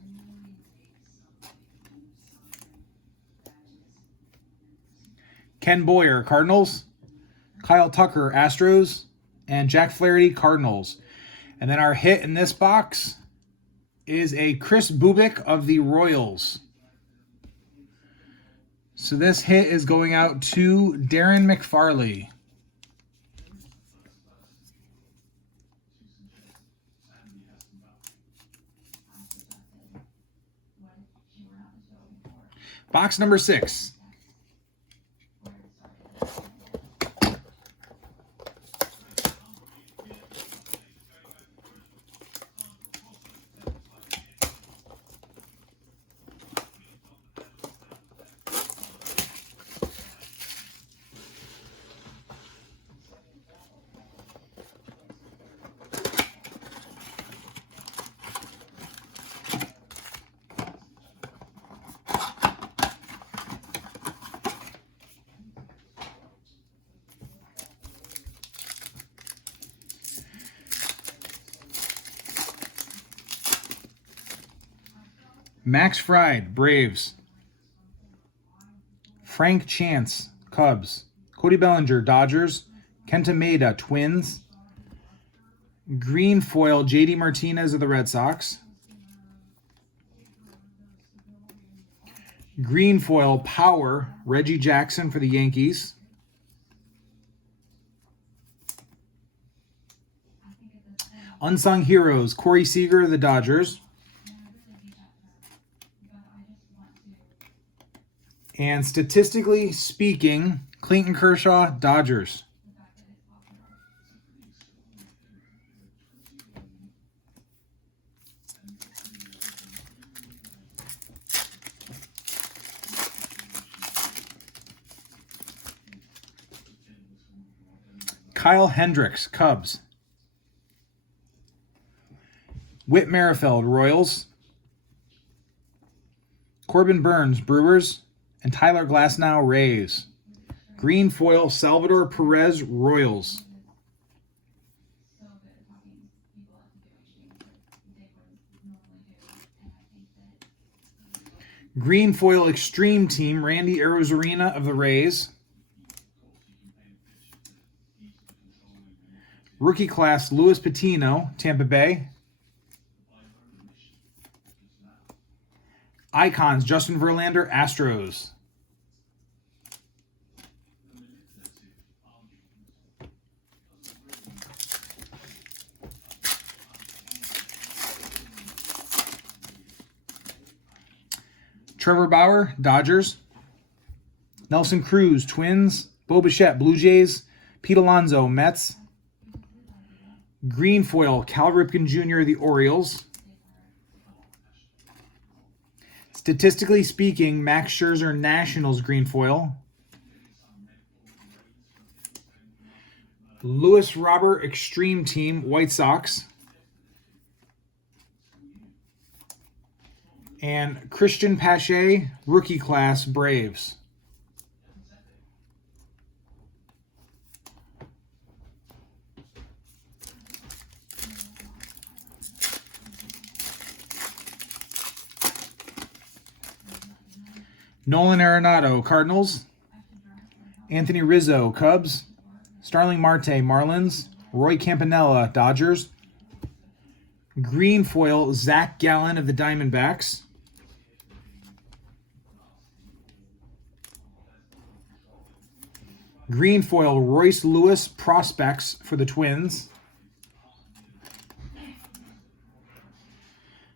Ken Boyer, Cardinals. Kyle Tucker, Astros. And Jack Flaherty, Cardinals. And then our hit in this box is a Chris Bubic of the Royals. So this hit is going out to Darren McFarley. Box number 6. Max Fried, Braves. Frank Chance, Cubs. Cody Bellinger, Dodgers. Kenta Maeda, Twins. Green foil, JD Martinez of the Red Sox. Green foil, Power, Reggie Jackson for the Yankees. Unsung Heroes, Corey Seager of the Dodgers. And Statistically Speaking, Clayton Kershaw, Dodgers. Kyle Hendricks, Cubs. Whit Merrifield, Royals. Corbin Burns, Brewers. And Tyler Glasnow, Rays. Green foil, Salvador Perez, Royals. Green foil, Extreme Team, Randy Arozarena of the Rays. Rookie class, Luis Patino, Tampa Bay. Icons, Justin Verlander, Astros. Trevor Bauer, Dodgers. Nelson Cruz, Twins. Bo Bichette, Blue Jays. Pete Alonso, Mets. Green foil, Cal Ripken Jr., the Orioles. Statistically Speaking, Max Scherzer, Nationals, green foil. Luis Robert, Extreme Team, White Sox. And Christian Pache, Rookie Class, Braves. Nolan Arenado, Cardinals. Anthony Rizzo, Cubs. Starling Marte, Marlins. Roy Campanella, Dodgers. Green foil, Zach Gallen of the Diamondbacks. Green foil, Royce Lewis, Prospects for the Twins.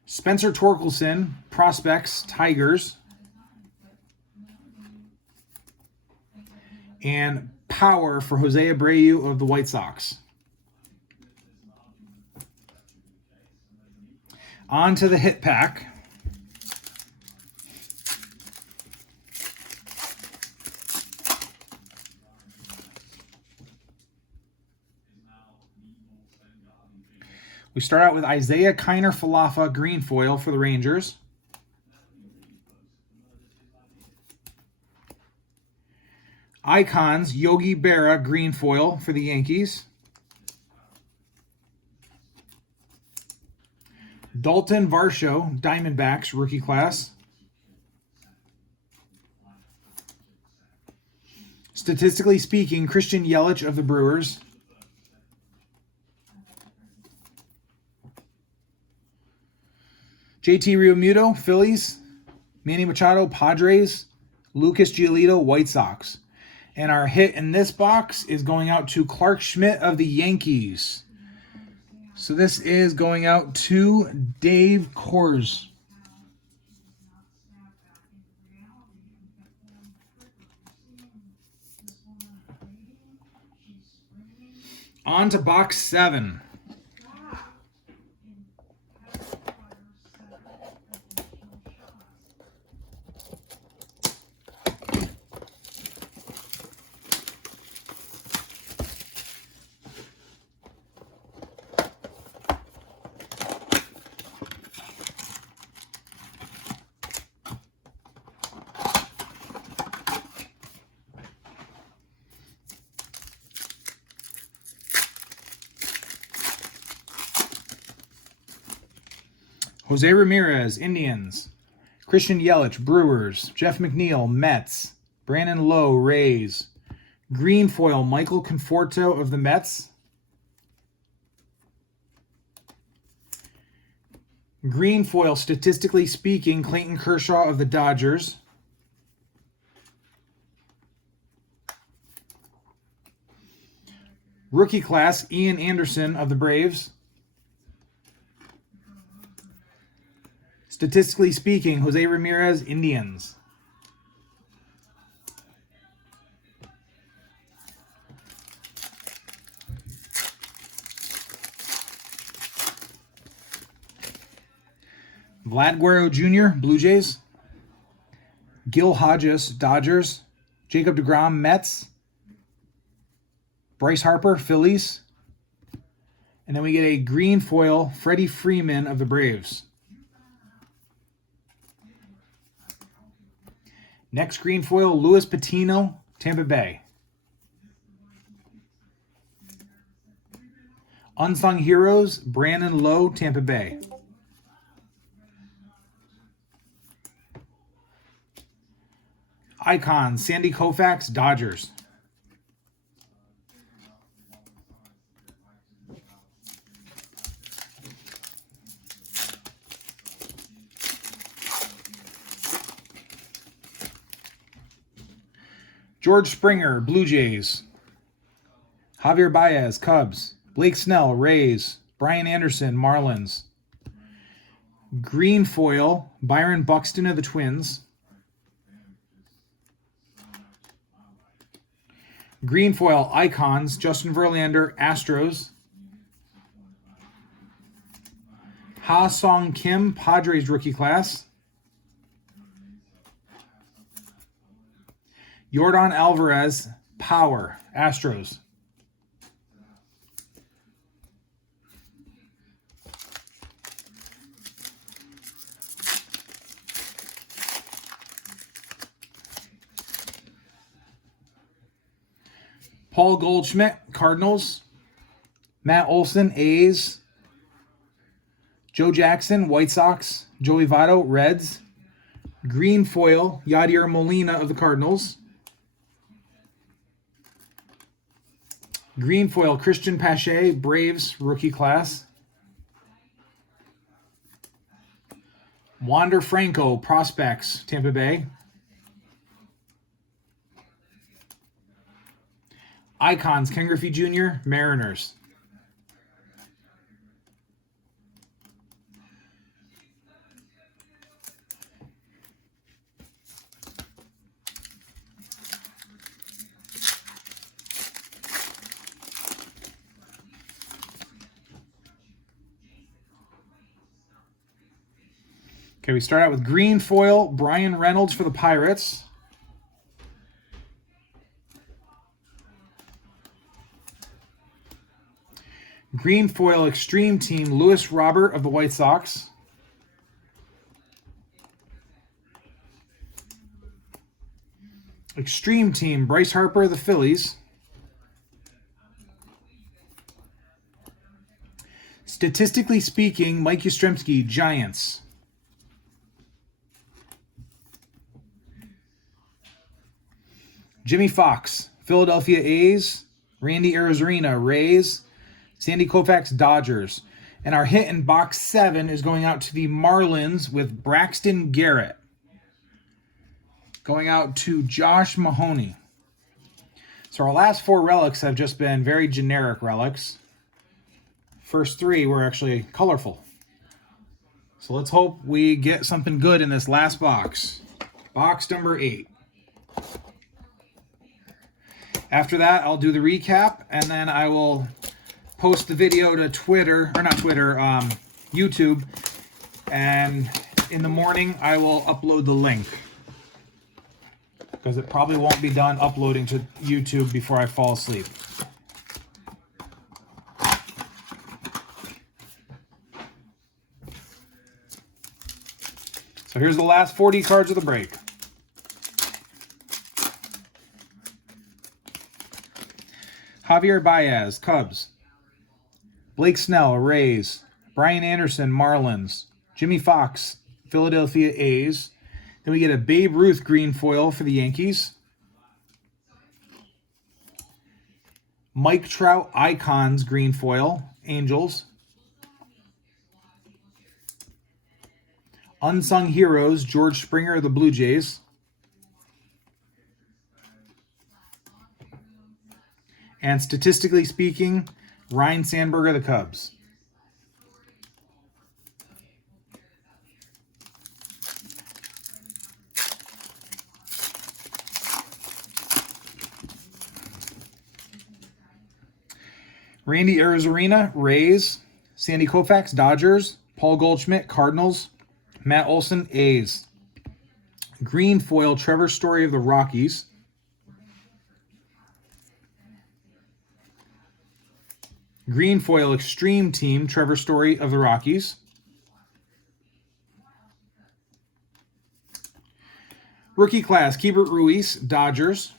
Spencer Torkelson, Prospects, Tigers. And Power for Jose Abreu of the White Sox. On to the hit pack. We start out with Isaiah Kiner Falefa, green foil for the Rangers. Icons, Yogi Berra, green foil for the Yankees. Dalton Varsho, Diamondbacks, rookie class. Statistically Speaking, Christian Yelich of the Brewers. JT Realmuto, Phillies. Manny Machado, Padres. Lucas Giolito, White Sox. And our hit in this box is going out to Clark Schmidt of the Yankees. So this is going out to Dave Kors. On to box 7. Jose Ramirez, Indians. Christian Yelich, Brewers. Jeff McNeil, Mets. Brandon Lowe, Rays. Green foil, Michael Conforto of the Mets. Green foil, Statistically Speaking, Clayton Kershaw of the Dodgers. Rookie class, Ian Anderson of the Braves. Statistically speaking, Jose Ramirez, Indians. Vlad Guerrero Jr., Blue Jays. Gil Hodges, Dodgers. Jacob deGrom, Mets. Bryce Harper, Phillies. And then we get a green foil, Freddie Freeman of the Braves. Next green foil, Luis Patino, Tampa Bay. Unsung Heroes, Brandon Lowe, Tampa Bay. Icons, Sandy Koufax, Dodgers. George Springer, Blue Jays. Javier Baez, Cubs. Blake Snell, Rays. Brian Anderson, Marlins. Green foil, Byron Buxton of the Twins. Green foil, Icons, Justin Verlander, Astros. Ha Song Kim, Padres rookie class. Yordan Alvarez, Power, Astros. Paul Goldschmidt, Cardinals. Matt Olson, A's. Joe Jackson, White Sox. Joey Votto, Reds. Green foil, Yadier Molina of the Cardinals. Green foil, Christian Pache, Braves rookie class. Wander Franco, Prospects, Tampa Bay. Icons, Ken Griffey Jr., Mariners. Okay, we start out with green foil, Brian Reynolds for the Pirates. Green foil, Extreme Team, Luis Robert of the White Sox. Extreme Team, Bryce Harper of the Phillies. Statistically speaking, Mike Yastrzemski, Giants. Jimmy Fox, Philadelphia A's. Randy Arozarena, Rays. Sandy Koufax, Dodgers. And our hit in box 7 is going out to the Marlins with Braxton Garrett. Going out to Josh Mahoney. So our last 4 relics have just been very generic relics. First 3 were actually colorful. So let's hope we get something good in this last box. Box number 8. After that, I'll do the recap, and then I will post the video to Twitter, or not Twitter, YouTube, and in the morning I will upload the link, because it probably won't be done uploading to YouTube before I fall asleep. So here's the last 40 cards of the break. Javier Baez, Cubs. Blake Snell, Rays. Brian Anderson, Marlins. Jimmy Fox, Philadelphia A's. Then we get a Babe Ruth green foil for the Yankees. Mike Trout, Icons green foil, Angels. Unsung Heroes, George Springer of the Blue Jays. And statistically speaking, Ryan Sandberg of the Cubs. Randy Arozarena, Rays. Sandy Koufax, Dodgers. Paul Goldschmidt, Cardinals. Matt Olson, A's. Green foil, Trevor Story of the Rockies. Green foil, Extreme Team, Trevor Story of the Rockies. Rookie class, Keibert Ruiz, Dodgers.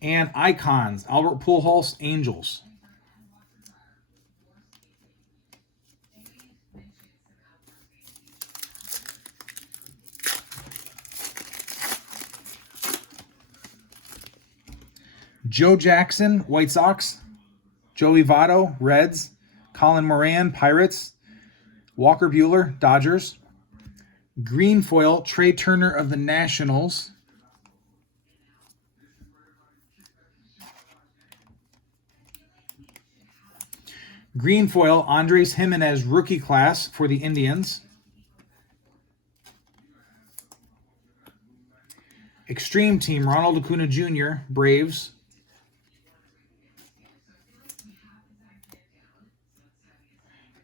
And Icons, Albert Pujols, Angels. Joe Jackson, White Sox. Joey Votto, Reds. Colin Moran, Pirates. Walker Buehler, Dodgers. Green foil, Trey Turner of the Nationals. Green foil, Andres Jimenez, rookie class for the Indians. Extreme Team, Ronald Acuna Jr., Braves.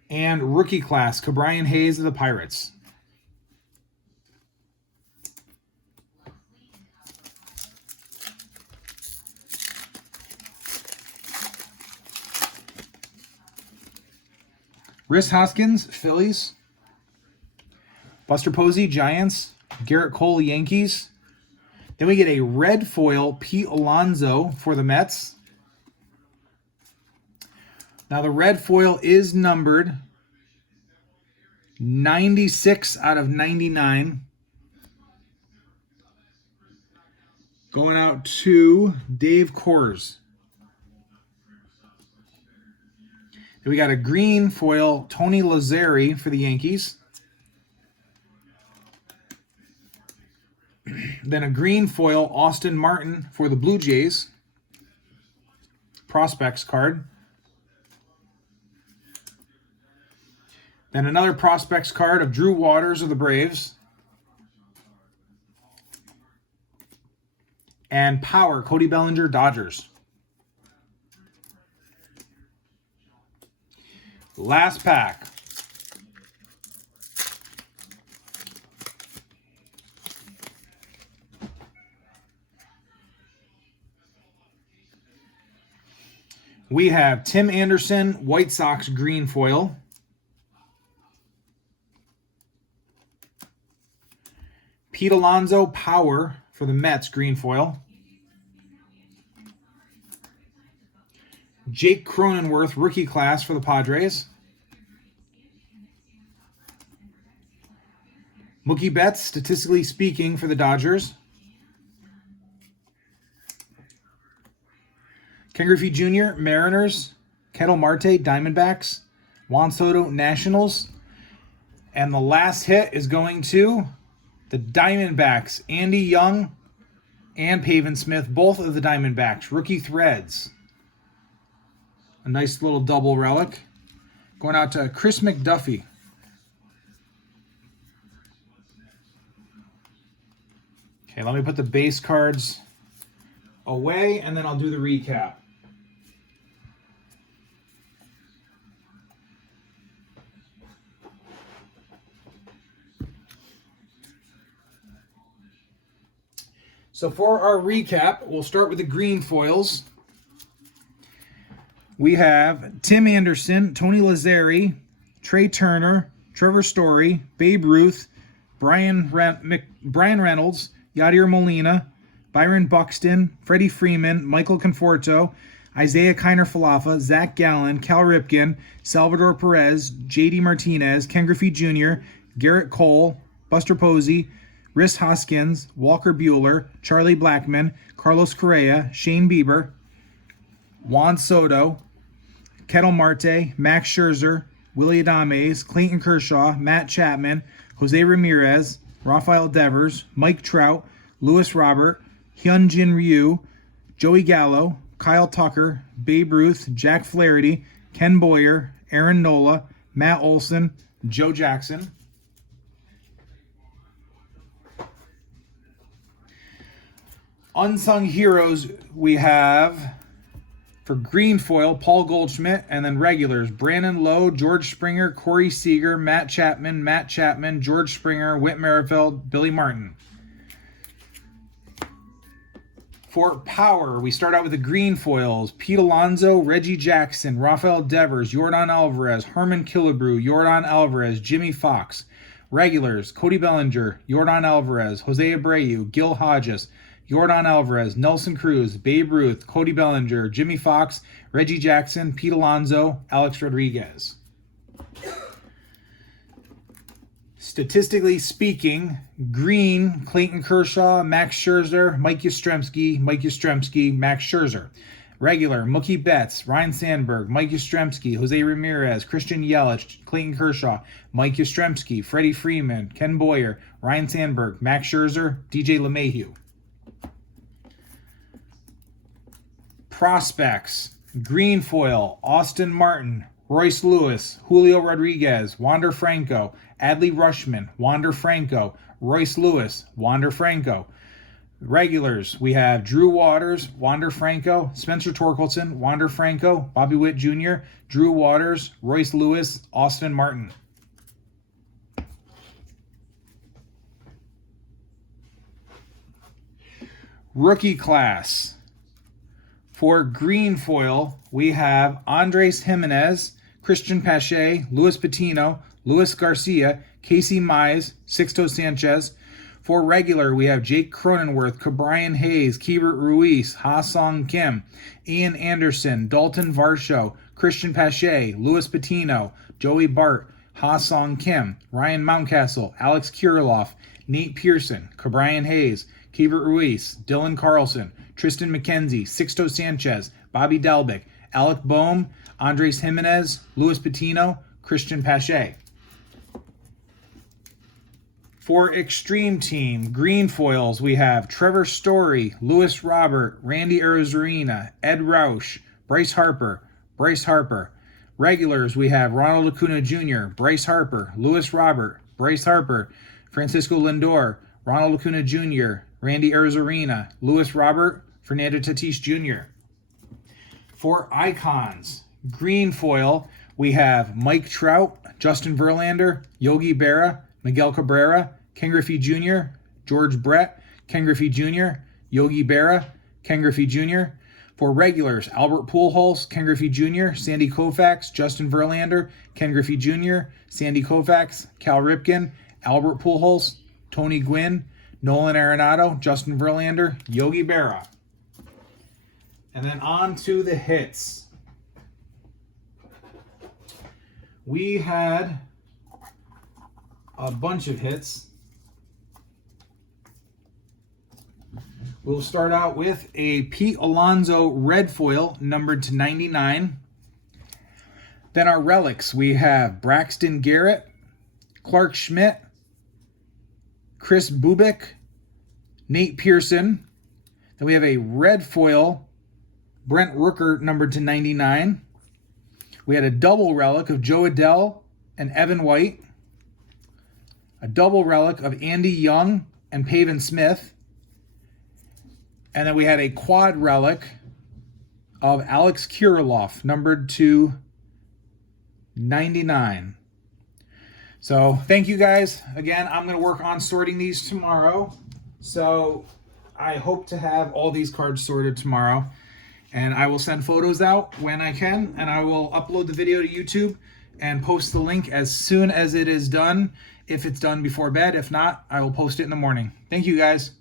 And rookie class, Ke'Bryan Hayes of the Pirates. Rhys Hoskins, Phillies. Buster Posey, Giants. Garrett Cole, Yankees. Then we get a red foil, Pete Alonso for the Mets. Now the red foil is numbered 96 out of 99. Going out to Dave Coors. Then we got a green foil, Tony Lazzeri for the Yankees. Then a green foil, Austin Martin for the Blue Jays. Prospects card. Then another prospects card of Drew Waters of the Braves. And Power, Cody Bellinger, Dodgers. Last pack. We have Tim Anderson, White Sox green foil. Pete Alonso, Power for the Mets green foil. Jake Cronenworth, rookie class for the Padres. Mookie Betts, statistically speaking, for the Dodgers. Ken Griffey Jr., Mariners. Ketel Marte, Diamondbacks. Juan Soto, Nationals. And the last hit is going to the Diamondbacks. Andy Young and Pavin Smith, both of the Diamondbacks. Rookie threads. A nice little double relic. Going out to Chris McDuffie. Okay, let me put the base cards away, and then I'll do the recap. So for our recap, we'll start with the green foils. We have Tim Anderson, Tony Lazzeri, Trey Turner, Trevor Story, Babe Ruth, Brian Reynolds, Yadier Molina, Byron Buxton, Freddie Freeman, Michael Conforto, Isaiah Kiner-Falefa, Zach Gallen, Cal Ripken, Salvador Perez, JD Martinez, Ken Griffey Jr., Garrett Cole, Buster Posey, Rhys Hoskins, Walker Buehler, Charlie Blackmon, Carlos Correa, Shane Bieber, Juan Soto, Ketel Marte, Max Scherzer, Willie Adames, Clayton Kershaw, Matt Chapman, Jose Ramirez, Rafael Devers, Mike Trout, Lewis Robert, Hyunjin Ryu, Joey Gallo, Kyle Tucker, Babe Ruth, Jack Flaherty, Ken Boyer, Aaron Nola, Matt Olson, Joe Jackson. Unsung heroes, we have for green foil, Paul Goldschmidt, and then regulars, Brandon Lowe, George Springer, Corey Seager, Matt Chapman, George Springer, Whit Merrifield, Billy Martin. For power, we start out with the green foils, Pete Alonso, Reggie Jackson, Rafael Devers, Yordan Alvarez, Herman Killebrew, Yordan Alvarez, Jimmy Fox. Regulars, Cody Bellinger, Yordan Alvarez, Jose Abreu, Gil Hodges, Yordan Alvarez, Nelson Cruz, Babe Ruth, Cody Bellinger, Jimmy Fox, Reggie Jackson, Pete Alonso, Alex Rodriguez. Statistically speaking, green, Clayton Kershaw, Max Scherzer, Mike Yastrzemski, Max Scherzer. Regular, Mookie Betts, Ryan Sandberg, Mike Yastrzemski, Jose Ramirez, Christian Yelich, Clayton Kershaw, Mike Yastrzemski, Freddie Freeman, Ken Boyer, Ryan Sandberg, Max Scherzer, DJ LeMahieu. Prospects, green foil, Austin Martin, Royce Lewis, Julio Rodriguez, Wander Franco, Adley Rutschman, Wander Franco, Royce Lewis, Wander Franco. Regulars, we have Drew Waters, Wander Franco, Spencer Torkelson, Wander Franco, Bobby Witt Jr., Drew Waters, Royce Lewis, Austin Martin. Rookie class. For green foil, we have Andres Jimenez, Christian Pache, Luis Patino, Luis Garcia, Casey Mize, Sixto Sanchez. For regular, we have Jake Cronenworth, Ke'Bryan Hayes, Keibert Ruiz, Ha-Sung Kim, Ian Anderson, Dalton Varsho, Christian Pache, Luis Patino, Joey Bart, Ha-Sung Kim, Ryan Mountcastle, Alex Kirilloff, Nate Pearson, Ke'Bryan Hayes, Keibert Ruiz, Dylan Carlson, Tristan McKenzie, Sixto Sanchez, Bobby Dalbec, Alec Boehm, Andres Jimenez, Luis Patino, Christian Pache. For Extreme Team, green foils, we have Trevor Story, Lewis Robert, Randy Arozarena, Ed Roush, Bryce Harper. Regulars, we have Ronald Acuna Jr., Bryce Harper, Lewis Robert, Bryce Harper, Francisco Lindor, Ronald Acuna Jr., Randy Arozarena, Lewis Robert, Fernando Tatis Jr. For Icons, green foil, we have Mike Trout, Justin Verlander, Yogi Berra, Miguel Cabrera, Ken Griffey Jr., George Brett, Ken Griffey Jr., Yogi Berra, Ken Griffey Jr. For regulars, Albert Pujols, Ken Griffey Jr., Sandy Koufax, Justin Verlander, Ken Griffey Jr., Sandy Koufax, Cal Ripken, Albert Pujols, Tony Gwynn, Nolan Arenado, Justin Verlander, Yogi Berra. And then on to the hits. We had a bunch of hits. We'll start out with a Pete Alonso red foil numbered to 99. Then our relics, we have Braxton Garrett, Clark Schmidt, Chris Bubic, Nate Pearson. Then we have a red foil, Brent Rooker numbered to 99. We had a double relic of Joe Adell and Evan White. A double relic of Andy Young and Pavin Smith. And then we had a quad relic of Alex Kirilloff, numbered to 99. So thank you guys. Again, I'm going to work on sorting these tomorrow. So I hope to have all these cards sorted tomorrow. And I will send photos out when I can. And I will upload the video to YouTube and post the link as soon as it is done. If it's done before bed. If not, I will post it in the morning. Thank you guys.